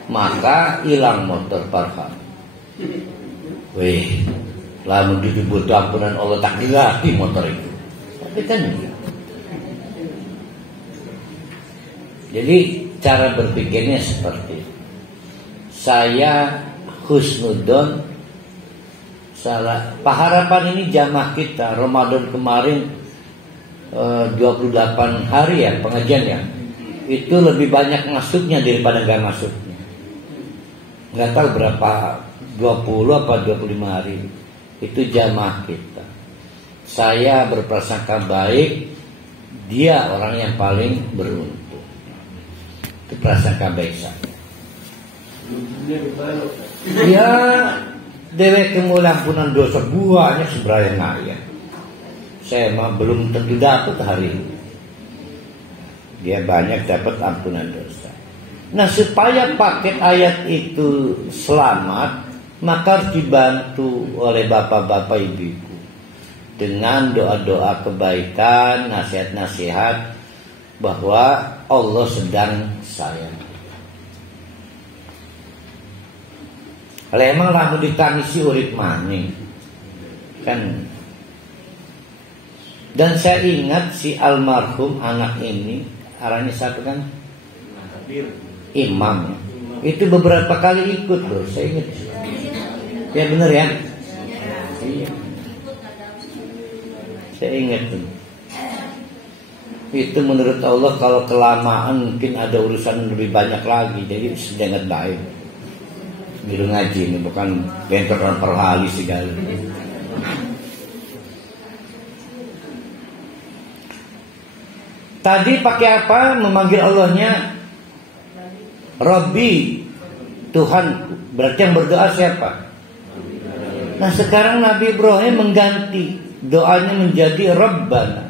Maka hilang motor parham. Wih, lalu butuh ampunan Allah, tak dilatih motor itu. Tapi kan jadi cara berpikirnya seperti itu. Saya husnudon salah. Harapan ini jamaah kita Ramadan kemarin 28 hari ya pengajian ya. Itu lebih banyak masuknya daripada enggak masuknya. Enggak tahu berapa, 20 apa 25 hari. Itu jamaah kita. saya berprasangka baik, dia orang yang paling beruntung. Itu prasangka baik saya. Ya, dewek kemulampunan dosa buahnya seberaya ngaya. Saya mah belum tentu dapat hari ini. Dia banyak dapat ampunan dosa. Nah, supaya paket ayat itu selamat, maka harus dibantu oleh bapak-bapak ibu-ibu dengan doa-doa kebaikan, nasihat-nasihat bahwa Allah sedang sayang. Kalau emang lalu ditangisi urip maning kan. Dan saya ingat si almarhum anak ini, arahnya siapa kan? Imam. Itu beberapa kali ikut loh, saya ingat. Ya benar ya? Iya. Saya ingat tuh. Itu menurut Allah kalau kelamaan mungkin ada urusan lebih banyak lagi. Jadi sedang baik. Biru ngaji ini bukan bentrokan perhali segala. Tadi pakai apa memanggil Allahnya? Rabbi, Tuhanku. Berarti yang berdoa siapa? Nah sekarang Nabi Ibrahim mengganti doanya menjadi Rabbana.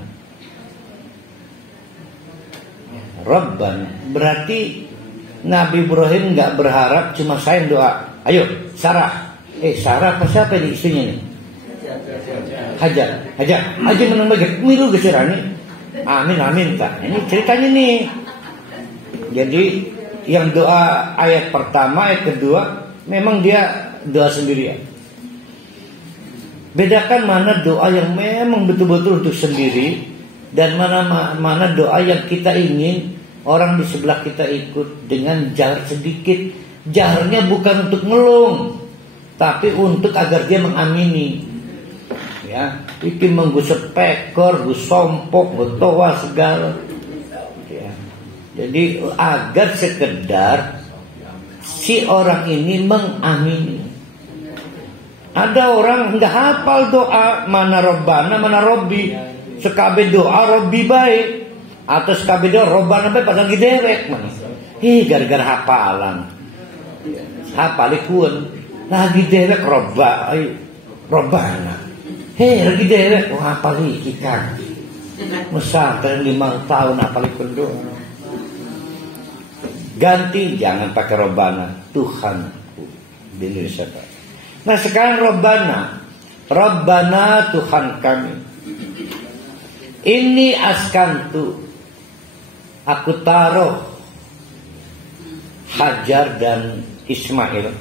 Rabbana. Berarti Nabi Ibrahim nggak berharap cuma saya doa. Ayo Sarah. Sarah apa siapa di istrinya nih? Hajar menang bagi milu gecerani. Amin Kak. Ini ceritanya nih. Jadi yang doa ayat pertama, ayat kedua memang dia doa sendirian. Bedakan mana doa yang memang betul-betul untuk sendiri dan mana doa yang kita ingin orang di sebelah kita ikut dengan jahar sedikit. Jaharnya bukan untuk ngelung, tapi untuk agar dia mengamini. Ya, iki menggusep pekor, gusompok, gotowa segala. Ya. Jadi agar sekedar si orang ini mengamini. Ada orang nggak hafal doa mana Robbana, mana Robbi. Sekabe doa Robbi baik, atau sekabe doa Robbana baik padahal gidewek mana. Gara-gara hafalan. Hafalikuan lagi dewek Robbana. Lagi dewek hafali ikan. Mesantren 5 tahun hafalikuan doa. Ganti jangan pakai Robbana, Tuhanku di Indonesia. Nah sekarang Rabbana Tuhan kami. Ini askantu, aku taruh Hajar dan Ismail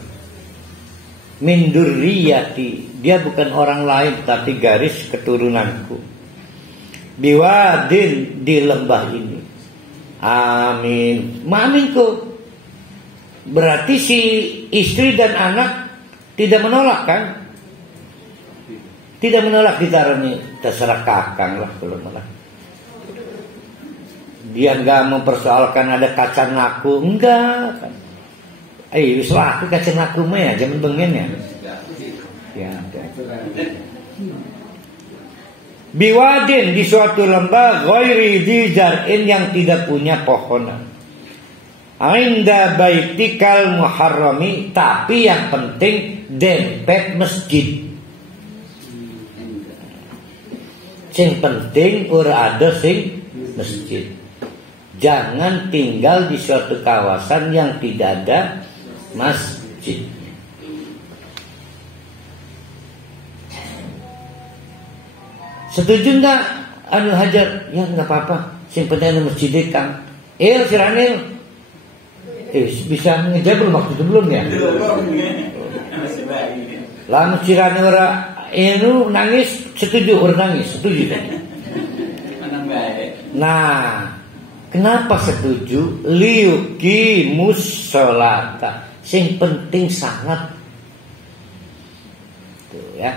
min durriyati, dia bukan orang lain tapi garis keturunanku. Biwadin, di lembah ini. Amin. Maminku. Berarti si istri dan anak tidak menolak kan? Tidak menolak ditaruh nih. Terserah kakang lah kalau menolak. Dia enggak mempersoalkan ada kacang ngaku. Enggak kan. Wislah aku kacang ngaku mah ya. Jangan bengen ya. Ya. Biwadin, di suatu lembah ghairi dzar'in, yang tidak punya pohonan. Inda baitikal muharrami, tapi yang penting dempet masjid. Sing penting ora ada sing masjid. Jangan tinggal di suatu kawasan yang tidak ada masjid. Setuju enggak anu Hajar? Ya enggak apa-apa. Sing penting ada masjid Kang. Si Ranil. Bisa ngejar belum waktu itu belum ya? Lah si Ranil ora nangis, setuju orang nangis, setuju kan? Nah, kenapa setuju? Liuki musholata. Sing penting sangat. Tuh ya.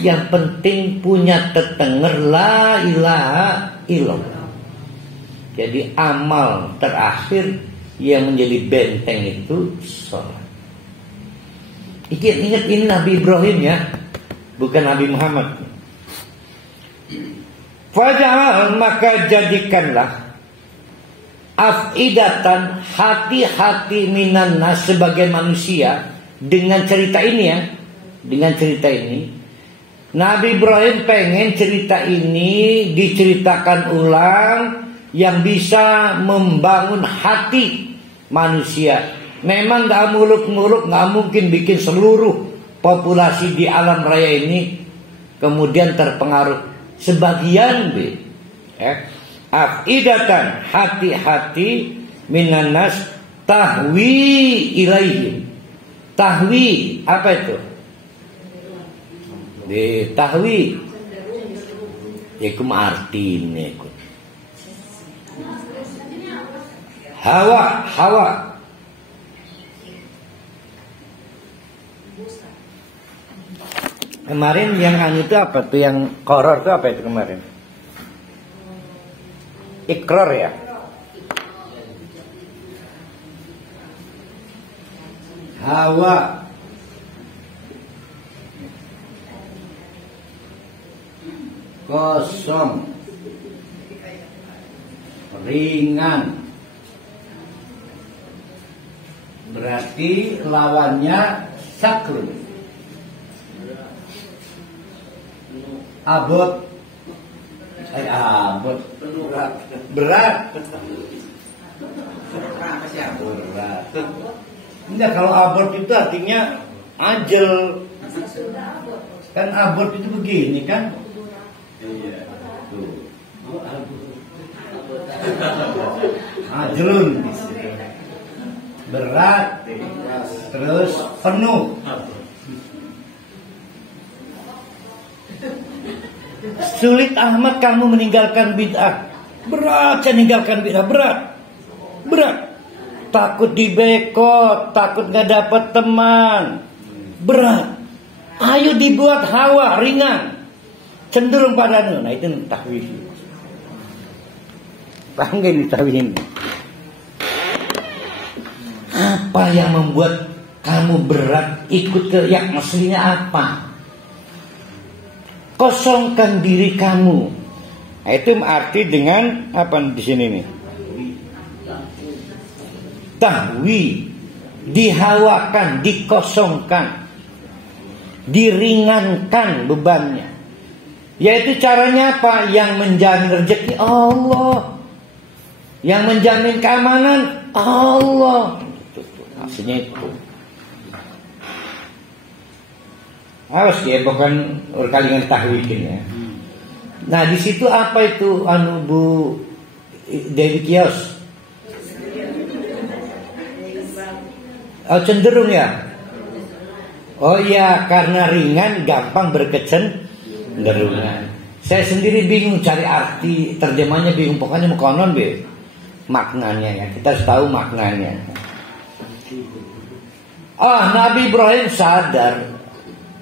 Yang penting punya tetenger la ilaha illallah. Jadi amal terakhir yang menjadi benteng itu sholat. Ingat ini Nabi Ibrahim ya, bukan Nabi Muhammad. Faja'al, maka jadikanlah afidatan, hati-hati minan nas, sebagai manusia. Dengan cerita ini ya, dengan cerita ini Nabi Ibrahim pengen cerita ini diceritakan ulang, yang bisa membangun hati manusia. Memang gak muluk-muluk, gak mungkin bikin seluruh populasi di alam raya ini kemudian terpengaruh. Sebagian afidatan, hati-hati minan nas tahwi ilaihim. Tahwi apa itu? Tahwi iku artine iku. Hawa. Kemarin yang itu apa tuh, yang koror tuh apa itu kemarin? Ikror ya. Hawa. Kosong. Ringan. Berarti lawannya saklun. Abot. Abot. Berat. Enggak, kalau abot itu artinya ajel. Kan abot itu begini kan? Iya. Ajelun. Berat. Terus penuh. Sulit amat kamu meninggalkan bid'ah. Berat saya meninggalkan bid'ah, berat. Takut dibekot, takut gak dapat teman, berat. Ayo dibuat hawa, ringan, cenderung pada nah itu tahwil. Paham gak ini tahwil ini? Apa yang membuat kamu berat ikut ke yang aslinya apa? Kosongkan diri kamu. Nah, itu arti dengan apa di sini nih? Tahwi, dihawakan, dikosongkan, diringankan bebannya. Yaitu caranya apa? Yang menjamin rezeki Allah, yang menjamin keamanan Allah. Maksudnya itu. Harus ya, bukan berkali-kali tahwidin ya. Nah di situ apa itu Bu Dewi Kios? Oh cenderung ya. Oh iya, karena ringan gampang berkecenderungan. Saya sendiri bingung cari arti terjemahnya, bingung. Pokoknya konon be maknanya ya. Kita harus tahu maknanya. Nabi Ibrahim sadar.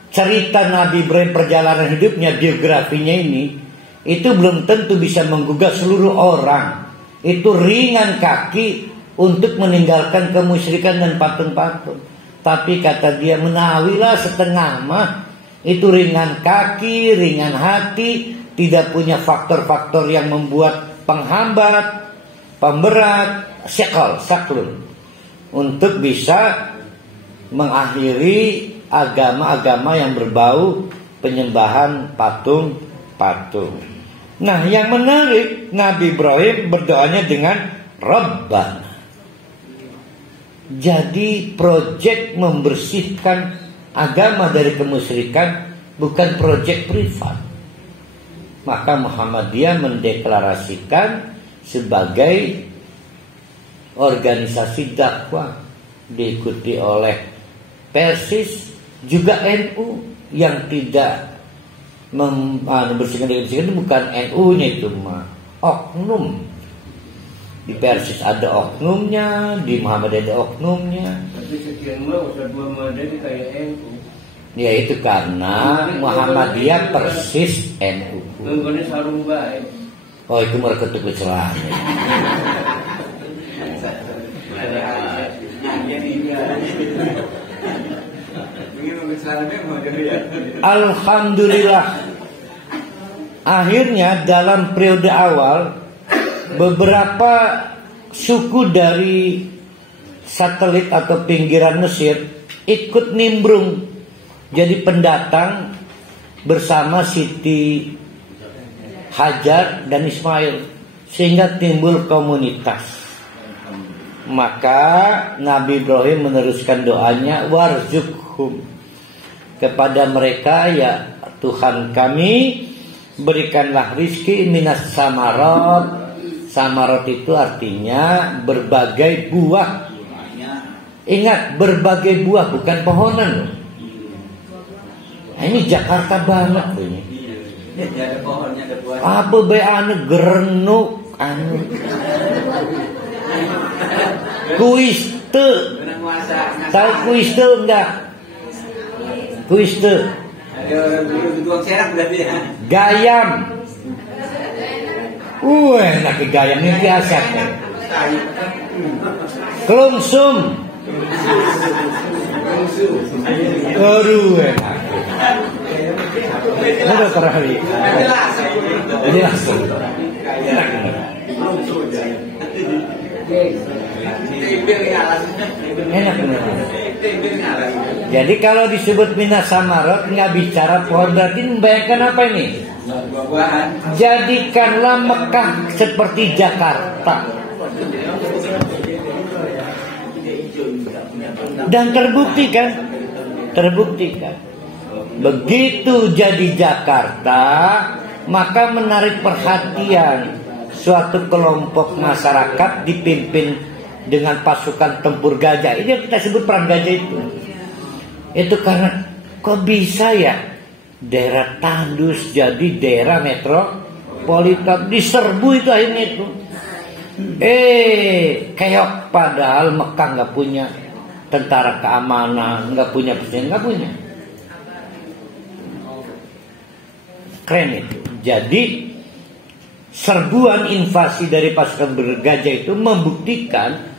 Cerita Nabi Ibrahim, perjalanan hidupnya, biografinya ini, itu belum tentu bisa menggugah seluruh orang. Itu ringan kaki untuk meninggalkan kemusyrikan dan patung-patung. Tapi kata dia, menawilah setengah mah. Itu ringan kaki, ringan hati, tidak punya faktor-faktor yang membuat penghambat, pemberat, saklun, untuk bisa mengakhiri agama-agama yang berbau penyembahan patung-patung. Nah, yang menarik, Nabi Ibrahim berdoanya dengan Rabbana. Jadi proyek membersihkan agama dari kemusyrikan bukan proyek privat. Maka Muhammadiyah mendeklarasikan sebagai organisasi dakwah, diikuti oleh Persis, juga NU yang tidak membersihkan itu bukan NU-nya, itu mah oknum. Di Persis ada oknumnya, di Muhammadiyah ada oknumnya. Tapi sekian mah Ustaz Muhammadiyah kayak NU. Ya itu karena Muhammadiyah persis NU. Nggone sarung bae. Oh itu mereka ketuk celah. Alhamdulillah, Akhirnya dalam periode awal beberapa suku dari satelit atau pinggiran Mesir ikut nimbrung jadi pendatang bersama Siti Hajar dan Ismail, sehingga timbul komunitas. Maka Nabi Ibrahim meneruskan doanya, warzuqhum, kepada mereka, ya Tuhan kami, berikanlah rizki minas samarot. Samarot itu artinya berbagai buah. Ingat, berbagai buah, bukan pohonan. Nah, ini Jakarta banget ini. Ada pohonnya, ada buah. Apa beane gerenuk anu. Kuiste. Tahu kuiste enggak? Kuiste. Ada orang dulu tukang serang berarti ya. Gayam. Enak gayam ini biasa kan. Kelungsum. Aduh, enak. Udah terhari. Ini langsung. Enak benar. Jadi kalau disebut minas samarot nggak bicara pohon, berarti membayangkan apa ini? Jadikanlah Mekah seperti Jakarta. Dan terbukti kan? Begitu jadi Jakarta, maka menarik perhatian suatu kelompok masyarakat dipimpin dengan pasukan tempur gajah. Ini yang kita sebut perang gajah itu. Itu karena kok bisa ya daerah tandus jadi daerah metropolitan, diserbu itu akhirnya itu. Keok, padahal Mekah nggak punya tentara keamanan, nggak punya presiden, nggak punya. Keren itu. Jadi serbuan invasi dari pasukan bergajah itu membuktikan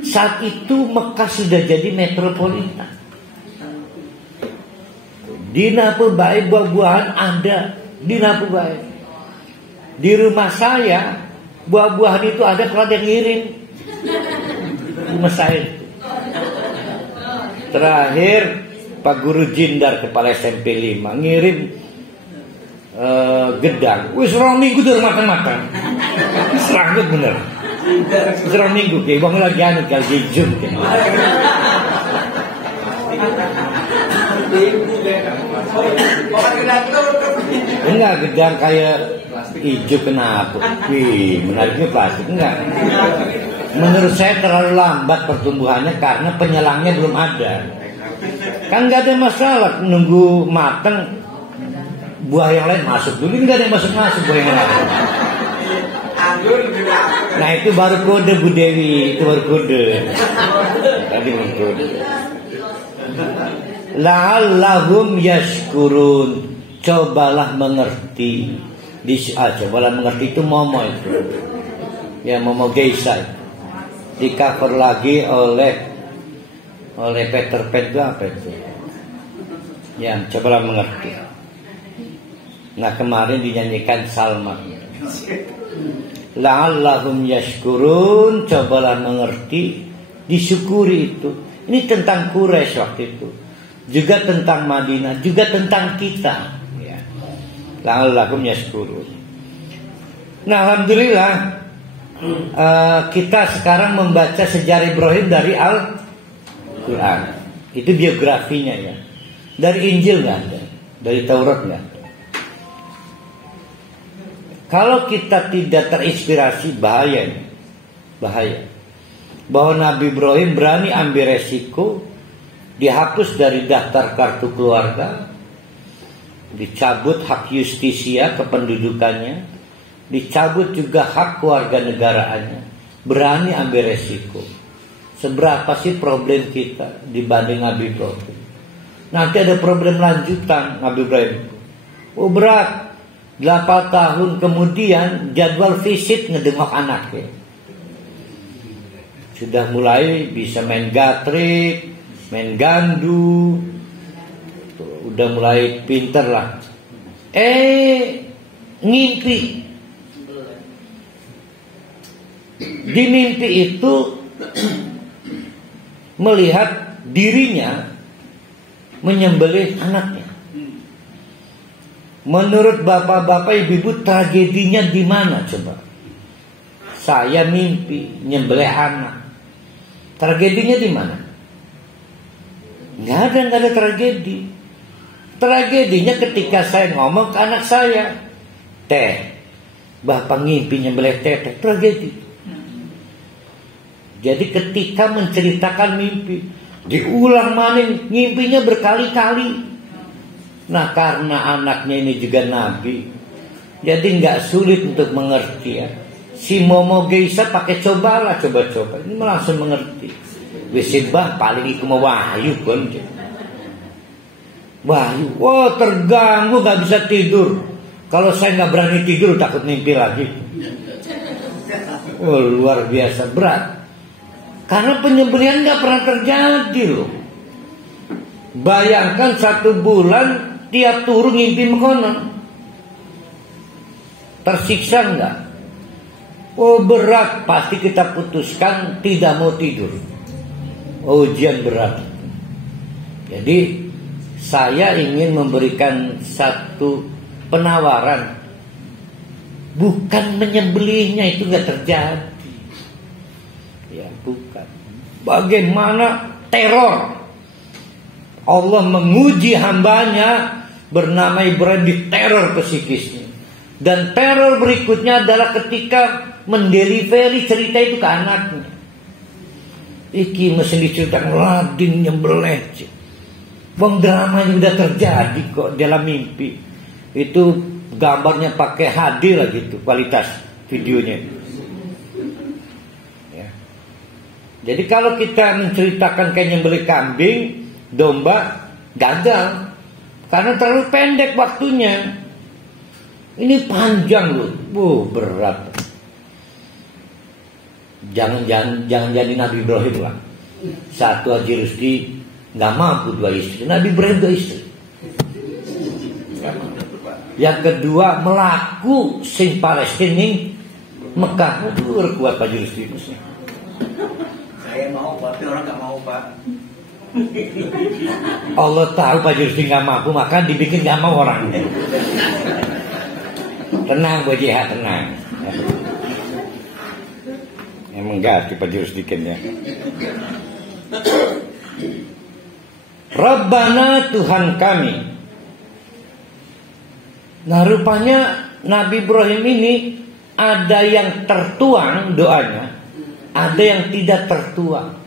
saat itu Mekah sudah jadi metropolitan. Di Napubai buah-buahan ada di Napubai. Di rumah saya buah-buahan itu ada kalau ada yang ngirim. Rumah saya. Terakhir Pak Guru Jindar, kepala SMP 5, ngirim gedang. Wis rong minggu udah makan-makan. Seranggut bener. Serong minggu kayak bang lagi anu kali zoom. Enggak, gedang kayak hijau kenapa? Wih, menariknya plastik enggak. Menurut saya terlalu lambat pertumbuhannya karena penyelangnya belum ada. Kan nggak ada masalah nunggu matang, buah yang lain masuk dulu, nggak ada yang masuk buah yang lain. Nah itu baru kode Bu Dewi, itu baru kode. Tadi belum kode. La'allahum yashkurun, cobalah mengerti. Cobalah mengerti itu momo itu. Ya momo geisha itu. Di cover lagi oleh Peter Pan itu apa itu? Ya, cobalah mengerti. Nah kemarin dinyanyikan Salma. La'allahum yashkurun, cobalah mengerti, disyukuri itu. Ini tentang Quraisy waktu itu, juga tentang Madinah, juga tentang kita. Ya. La'allahum yashkurun. Nah alhamdulillah, kita sekarang membaca sejarah Ibrahim dari Al-Quran. Itu biografinya ya. Dari Injil nggak ada, dari Taurat nggak ada. Kalau kita tidak terinspirasi, bahaya. Bahwa Nabi Ibrahim berani ambil resiko, dihapus dari daftar kartu keluarga, dicabut hak justisia kependudukannya, dicabut juga hak keluarga negaraannya. Berani ambil resiko. Seberapa sih problem kita dibanding Nabi Ibrahim? Nanti ada problem lanjutan Nabi Ibrahim. Oh berat. 8 tahun kemudian jadwal visit ngedengok anaknya. Sudah mulai bisa main gatrik, main gandu, udah mulai pinter lah. ngimpi. Di mimpi itu melihat dirinya menyembelih anaknya. Menurut bapak-bapak ibu-ibu, tragedinya di mana coba? Saya mimpi nyembelih anak. Tragedinya di mana? Nggak ada tragedi. Tragedinya ketika saya ngomong ke anak saya, Teh, bapak ngimpi nyembelih Teh, tragedi. Jadi ketika menceritakan mimpi, diulang maning ngimpinya berkali-kali. Nah, karena anaknya ini juga nabi, jadi nggak sulit untuk mengerti ya. Si Momo Geisa pakai coba. Ini langsung mengerti. Wisibah paling iku mau wahyu kan. Wahyu, terganggu nggak bisa tidur. Kalau saya nggak berani tidur takut mimpi lagi. Luar biasa berat. Karena penyembelihan nggak pernah terjadi loh. Bayangkan 1 bulan tiap turun ngimpi mekono. Tersiksa enggak? Berat. Pasti kita putuskan tidak mau tidur. Ujian berat. Jadi saya ingin memberikan satu penawaran. Bukan menyembelihnya itu enggak terjadi. Ya bukan. Bagaimana teror Allah menguji hambanya bernama Ibrahim, di teror psikisnya. Dan teror berikutnya adalah ketika mendelivery cerita itu ke anaknya. Iki mesti diceritakan Radin nyembelih. Bang, dramanya udah terjadi kok dalam mimpi. Itu gambarnya pakai HD lah gitu kualitas videonya. Ya. Jadi kalau kita menceritakan kayak nyembelih kambing, domba, gagal. Karena terlalu pendek waktunya. Ini panjang loh. Berat. Jangan jadi Nabi Ibrahim lah. Satu Haji Rusdi nggak mampu 2 istri. Nabi Ibrahim 2 istri. Yang kedua, melaku sing Palestina Mekah. Kuat Haji Rusdi. Saya mau, tapi orang nggak mau, Pak. Allah tahu Pak Jusdi nggak mampu, maka dibikin nggak mau orang. Tenang Bu Jiha, tenang. Emang ganti Pak Jusdi ya. Rabbana, Tuhan kami. Nah, rupanya Nabi Ibrahim ini ada yang tertuang doanya, ada yang tidak tertuang.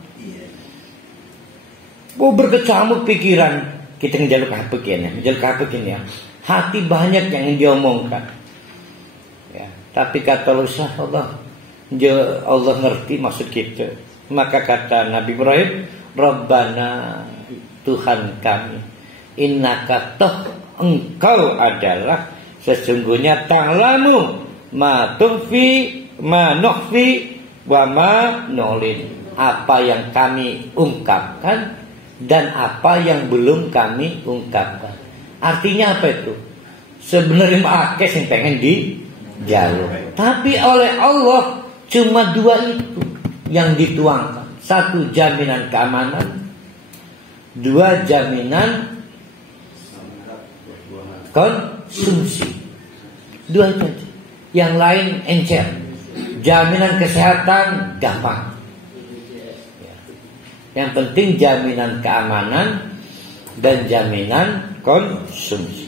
Berkecamuk pikiran. Kita ngejaluk apa ya. Hati banyak yang diomongkan ya. Tapi kata Allah ngerti maksud kita. Maka kata Nabi Ibrahim, Rabbana, Tuhan kami, innaka toh engkau adalah sesungguhnya ta'lamu ma tukhfi ma nukhfi wa ma nulin. Apa yang kami ungkapkan dan apa yang belum kami ungkapkan. Artinya apa itu? Sebenarnya akeh yang pengen dijaluk, tapi oleh Allah cuma 2 itu yang dituangkan. 1 jaminan keamanan, 2 jaminan konsumsi. 2 itu aja. Yang lain encer. Jaminan kesehatan gampang. Yang penting jaminan keamanan dan jaminan konsumsi.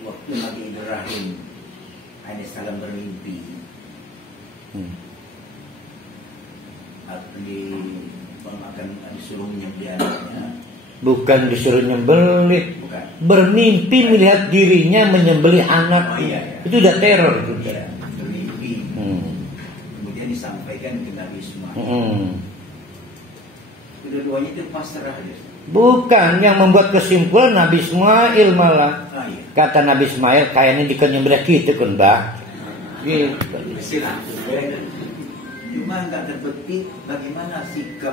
Waktu Nabi Ibrahim alaihissalam bermimpi, disuruh menyembelih anaknya. Bukan disuruh nyembelih, bermimpi melihat dirinya menyembelih anak. Itu udah teror itu. Bermimpi. Kemudian disampaikan ke Nabi Ismail. Kedua-duanya itu pasrah. Bukan, yang membuat kesimpulan Nabi Ismail malah. Kata Nabi Ismail, kayaknya dikenyembelih gitu kan, Mbak. Gitu. Cuma nggak terbetik bagaimana sikap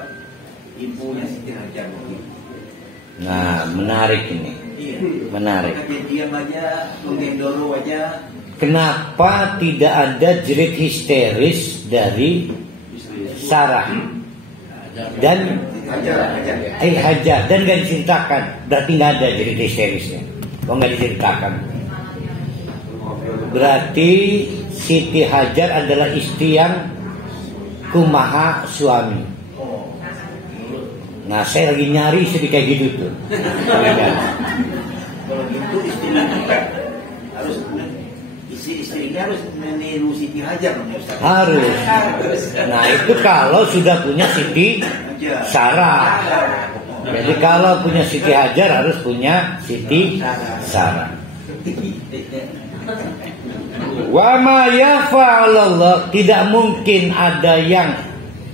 ibunya Siti Hajar begitu. Nah, menarik ini. Iya. Menarik. Dia diam aja, mengendoro aja. Kenapa tidak ada jerit histeris dari Sarah dan Hajar dan gak diceritakan? Berarti nggak ada jerit histerisnya. Kok nggak diceritakan? Berarti Siti Hajar adalah istri yang kumaha suami. Nah, saya lagi nyari istri kayak gitu tuh. Kalau gitu istrinya harus istrinya harus meniru Siti Hajar dong, Ustaz. Harus. Nah, itu kalau sudah punya Siti Sarah. Jadi kalau punya Siti Hajar harus punya Siti Sarah. Wa ma yafa'alallah, tidak mungkin ada yang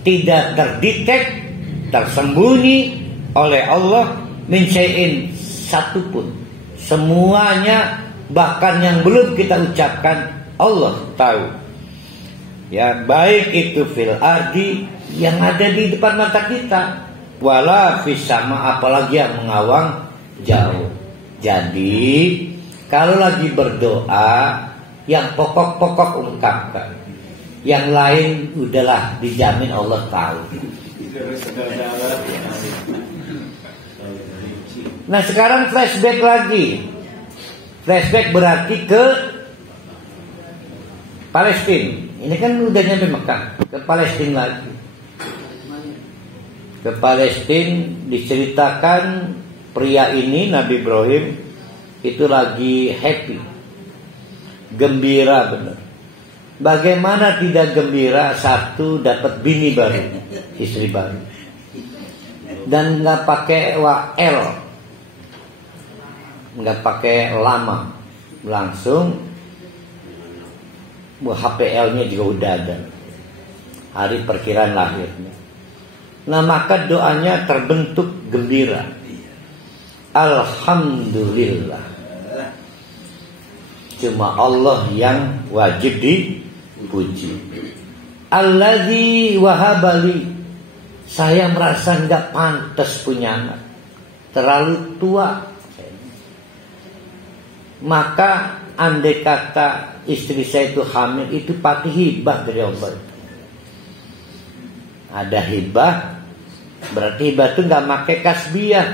tidak terdetek, tersembunyi oleh Allah min syai'in satupun. Semuanya, bahkan yang belum kita ucapkan, Allah tahu. Ya, baik itu fil ardi, yang ada di depan mata kita, wala fis sama, apalagi yang mengawang jauh. Jadi kalau lagi berdoa, yang pokok-pokok ungkapkan, yang lain udahlah dijamin Allah tahu. Nah, sekarang flashback lagi. Flashback berarti ke Palestina. Ini kan udah nyampe Mekah, ke Palestina lagi. Ke Palestina diceritakan pria ini, Nabi Ibrahim, itu lagi happy, gembira benar. Bagaimana tidak gembira? Satu, dapat bini baru, istri baru, dan nggak pakai WL, nggak pakai lama, langsung HPL-nya juga udah ada, hari perkiraan lahirnya. Nah, maka doanya terbentuk gembira. Alhamdulillah, cuma Allah yang wajib dipuji. Alladzi wahabali, saya merasa nggak pantas punya anak, terlalu tua. Maka andai kata istri saya itu hamil, itu pasti hibah dari Allah. Ada hibah, berarti hibah itu nggak pakai kasbiyah,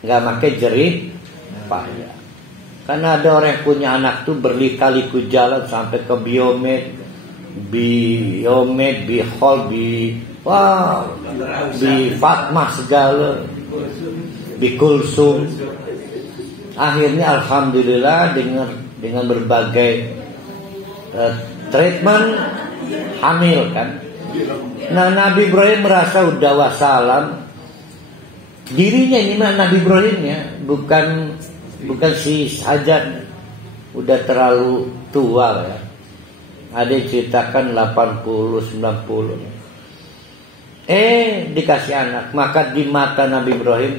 nggak pakai jerih payah. Karena ada orang yang punya anak tuh berlika-liku jalan sampai ke biomed, bihol, bi Fatmah segala, bi Kulsum. Akhirnya alhamdulillah dengan berbagai treatment hamil kan. Nah, Nabi Ibrahim merasa udah wassalam. Dirinya ini mah Nabi Ibrahim ya, bukan si Hajar, udah terlalu tua ya. Ada yang ceritakan 80, 90. Dikasih anak, maka di mata Nabi Ibrahim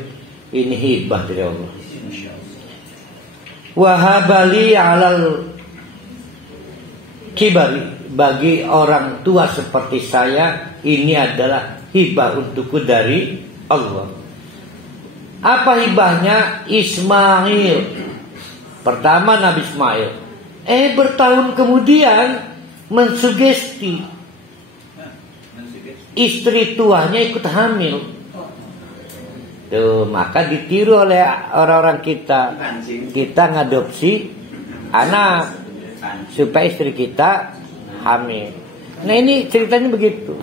ini hibah dari Allah. Wahabali alal kibari, bagi orang tua seperti saya ini adalah hibah untukku dari Allah. Apa hibahnya? Ismail. Pertama Nabi Ismail. Bertahun kemudian mensugesti istri tuanya ikut hamil. Tuh, maka ditiru oleh orang-orang kita. Kita ngadopsi anak supaya istri kita hamil. Nah, ini ceritanya begitu.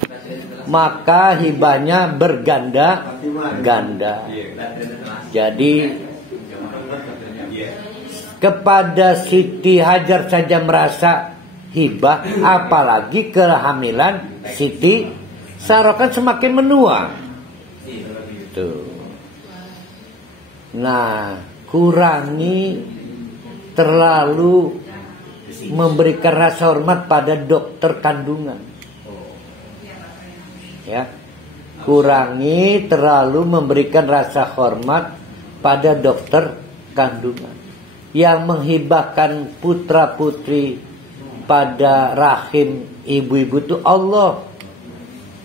Maka hibahnya berganda-ganda. Jadi kepada Siti Hajar saja merasa hibah, apalagi kehamilan Siti Sarah kan semakin menua. Tuh. Nah, kurangi terlalu memberikan rasa hormat pada dokter kandungan. Ya, kurangi terlalu memberikan rasa hormat pada dokter kandungan yang menghibahkan putra putri pada rahim ibu-ibu itu Allah.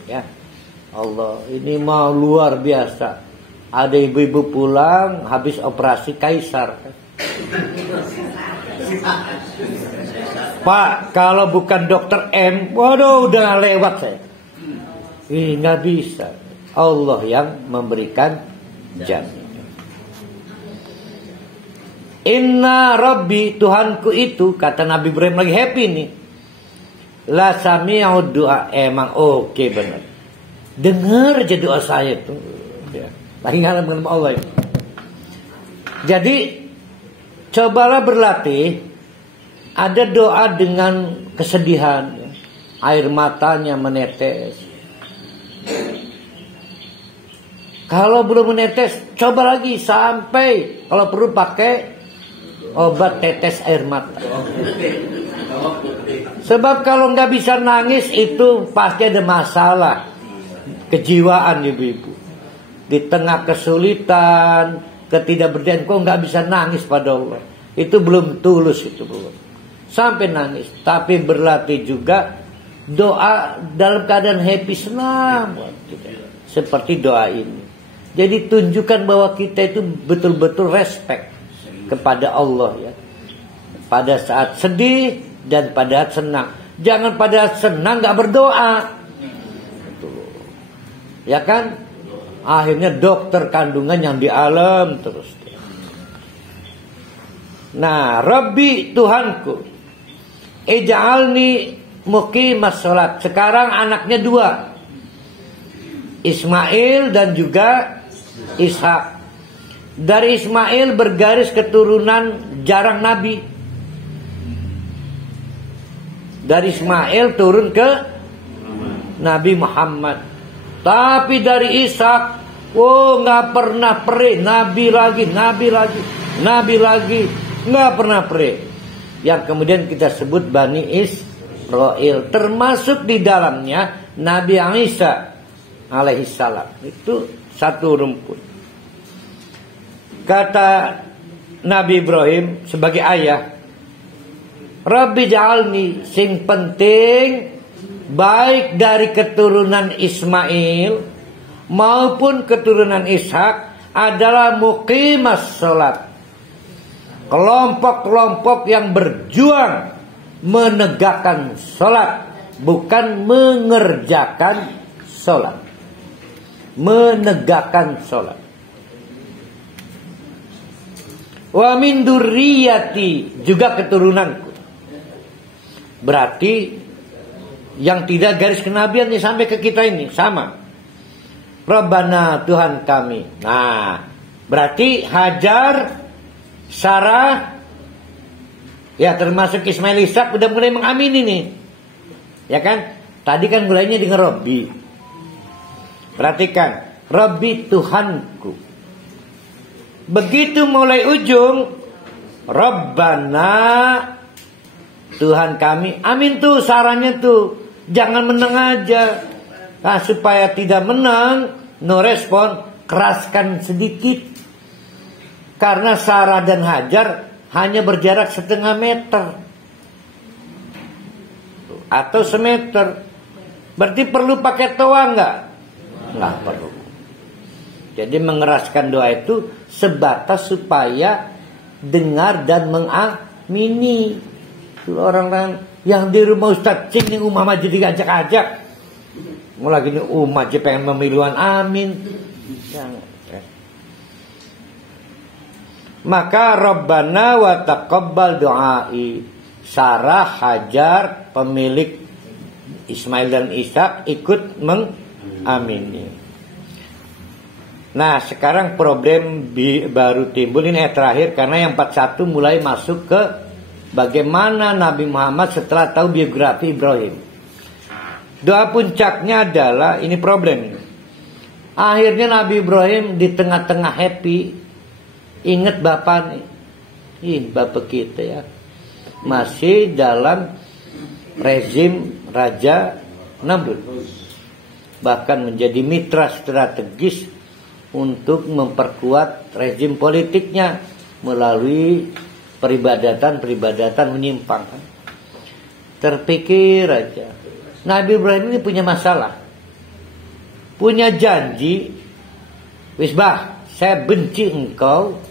Ya, Allah ini mau luar biasa. Ada ibu-ibu pulang habis operasi kaisar. Pak, kalau bukan dokter M, waduh udah lewat saya. Ini nggak bisa. Allah yang memberikan jamin. Inna Rabbi, Tuhanku itu, kata Nabi Ibrahim lagi happy nih. La sami'ud doa, emang oke benar. Dengar aja doa saya tuh. Ya. Lagi ngalam dengan Allah ya. Jadi cobalah berlatih. Ada doa dengan kesedihan, ya. Air matanya menetes. Kalau belum menetes, coba lagi sampai kalau perlu pakai obat tetes air mata. Sebab kalau nggak bisa nangis itu pasti ada masalah kejiwaan ibu-ibu. Di tengah kesulitan, ketidakberdayaan, kok nggak bisa nangis pada Allah. Itu belum tulus itu belum. Sampai nangis. Tapi berlatih juga doa dalam keadaan happy, senang. Seperti doa ini. Jadi tunjukkan bahwa kita itu betul-betul respect kepada Allah ya. Pada saat sedih dan pada saat senang. Jangan pada saat senang nggak berdoa. Ya kan? Akhirnya dokter kandungan yang di alam terus. Nah, Rabbi Tuhanku, ij'alni muqimas sholat. Sekarang anaknya 2, Ismail dan juga Ishak. Dari Ismail bergaris keturunan jarang Nabi. Dari Ismail turun ke Nabi Muhammad. Tapi dari Ishak, nggak pernah pere. Nabi lagi, nggak pernah pere. Yang kemudian kita sebut Bani Israel. Termasuk di dalamnya Nabi Isa alaihissalam. Itu satu rumpun. Kata Nabi Ibrahim sebagai ayah, Rabbi ja'alni, sing penting baik dari keturunan Ismail maupun keturunan Ishak adalah muqimas sholat. Kelompok-kelompok yang berjuang menegakkan sholat, bukan mengerjakan sholat. Menegakkan sholat. Wa min dzurriyyati, juga keturunanku. Berarti yang tidak garis kenabian nih sampai ke kita ini sama. Rabbana, Tuhan kami. Nah, berarti Hajar, Sarah, ya termasuk Ismail, Ishak udah mulai mengamini nih. Ya kan? Tadi kan mulainya dengan Rabbi. Perhatikan, Rabbi Tuhanku. Begitu mulai ujung, Rabbana, Tuhan kami. Amin tuh sarannya tuh. Jangan menang aja. Nah, supaya tidak menang, no respon, keraskan sedikit. Karena Sarah dan Hajar hanya berjarak 0,5 meter. Atau semeter. Berarti perlu pakai toa enggak? Enggak perlu. Jadi mengeraskan doa itu sebatas supaya dengar dan mengamini. Orang-orang yang di rumah Ustaz Cing nih umah aja diajak-ajak. Mulai gini umah aja pengen pemiluan, amin. Maka Rabbana wa taqabbal du'ai. Sarah, Hajar, pemilik Ismail dan Ishak ikut mengamini. Nah, sekarang problem baru timbul ini terakhir karena yang 41 mulai masuk ke bagaimana Nabi Muhammad setelah tahu biografi Ibrahim. Doa puncaknya adalah ini problem. Akhirnya Nabi Ibrahim di tengah-tengah happy ingat bapak nih. Bapak kita ya. Masih dalam rezim Raja Namrud. Bahkan menjadi mitra strategis untuk memperkuat rezim politiknya melalui peribadatan menyimpang. Terpikir aja, Nabi Ibrahim ini punya masalah, punya janji, wis bah Saya benci engkau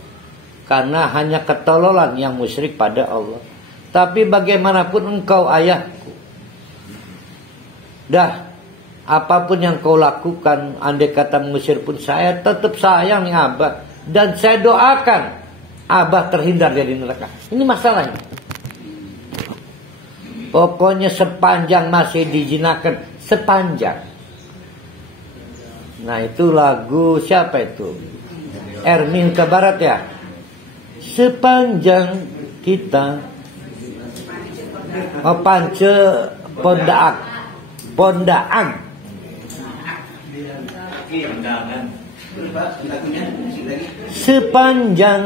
karena hanya ketololan yang musyrik pada Allah. Tapi bagaimanapun engkau ayahku. Dah, apapun yang kau lakukan, andai kata mengusir pun, saya tetap sayang nih Abah. Dan saya doakan Abah terhindar dari neraka. Ini masalahnya. Pokoknya sepanjang masih dijinakan, sepanjang. Nah itu lagu siapa itu? Ermi Huta Barat ya. Sepanjang kita Pance Pondaang. Sepanjang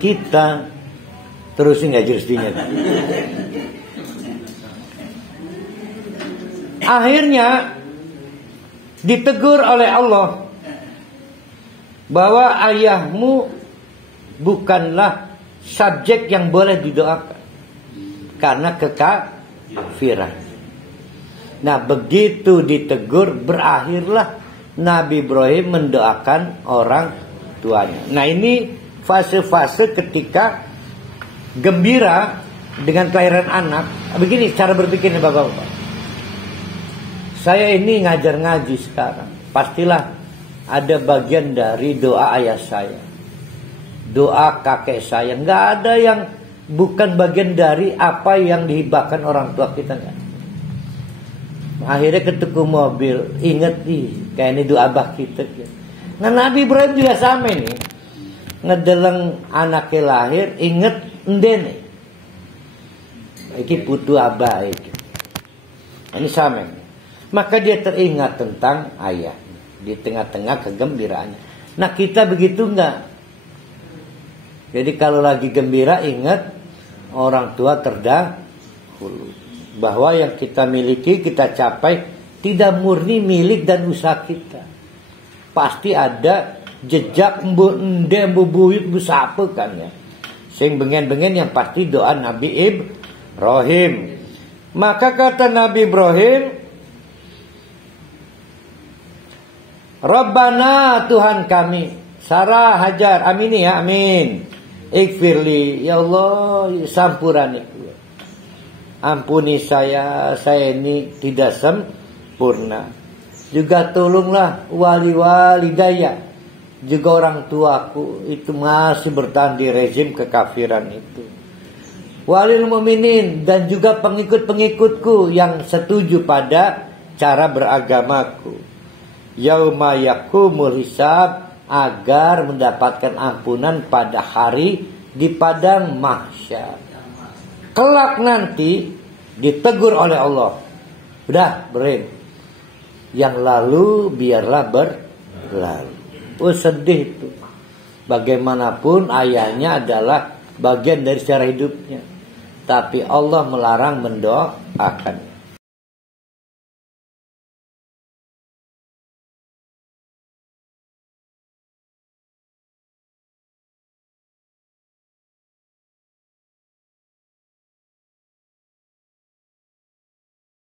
kita terusin nggak jurusnya. Akhirnya ditegur oleh Allah bahwa ayahmu bukanlah subjek yang boleh didoakan karena kekafiran. Nah begitu ditegur, berakhirlah Nabi Ibrahim mendoakan orang tuanya. Nah ini fase-fase ketika gembira dengan kelahiran anak. Begini cara berpikirnya bapak-bapak. Saya ini ngajar ngaji sekarang. Pastilah ada bagian dari doa ayah saya, doa kakek saya. Nggak ada yang bukan bagian dari apa yang dihibahkan orang tua kita, nggak. Akhirnya ketuku mobil, inget nih, kayak ini doa abah kita. Nah Nabi Ibrahim juga sama nih, ngedeleng anaknya lahir, inget endene. Iki putu abah iki. Ini sama. Maka dia teringat tentang ayah di tengah-tengah kegembiraannya. Nah kita begitu enggak. Jadi kalau lagi gembira ingat orang tua terdahulu. Bahwa yang kita miliki, kita capai tidak murni milik dan usaha kita. Pasti ada jejak mbu buyut busapa kan ya. Sing bengen-bengen yang pasti doa Nabi Ibrahim. Maka kata Nabi Ibrahim, Rabbana Tuhan kami, Sarah Hajar, amin ya, amin. Ikfirli, ya Allah, sampurani. Ampuni saya ini tidak sempurna. Juga tolonglah wali-wali daya, juga orang tuaku itu masih bertahan di rezim kekafiran itu. Walil mu'minin dan juga pengikut-pengikutku yang setuju pada cara beragamaku. Yauma yakumul hisab, agar mendapatkan ampunan pada hari di padang mahsyar. Kelak nanti ditegur oleh Allah. Udah berin. Yang lalu biarlah berlalu. Oh sedih itu. Bagaimanapun ayahnya adalah bagian dari sejarah hidupnya. Tapi Allah melarang mendoakan.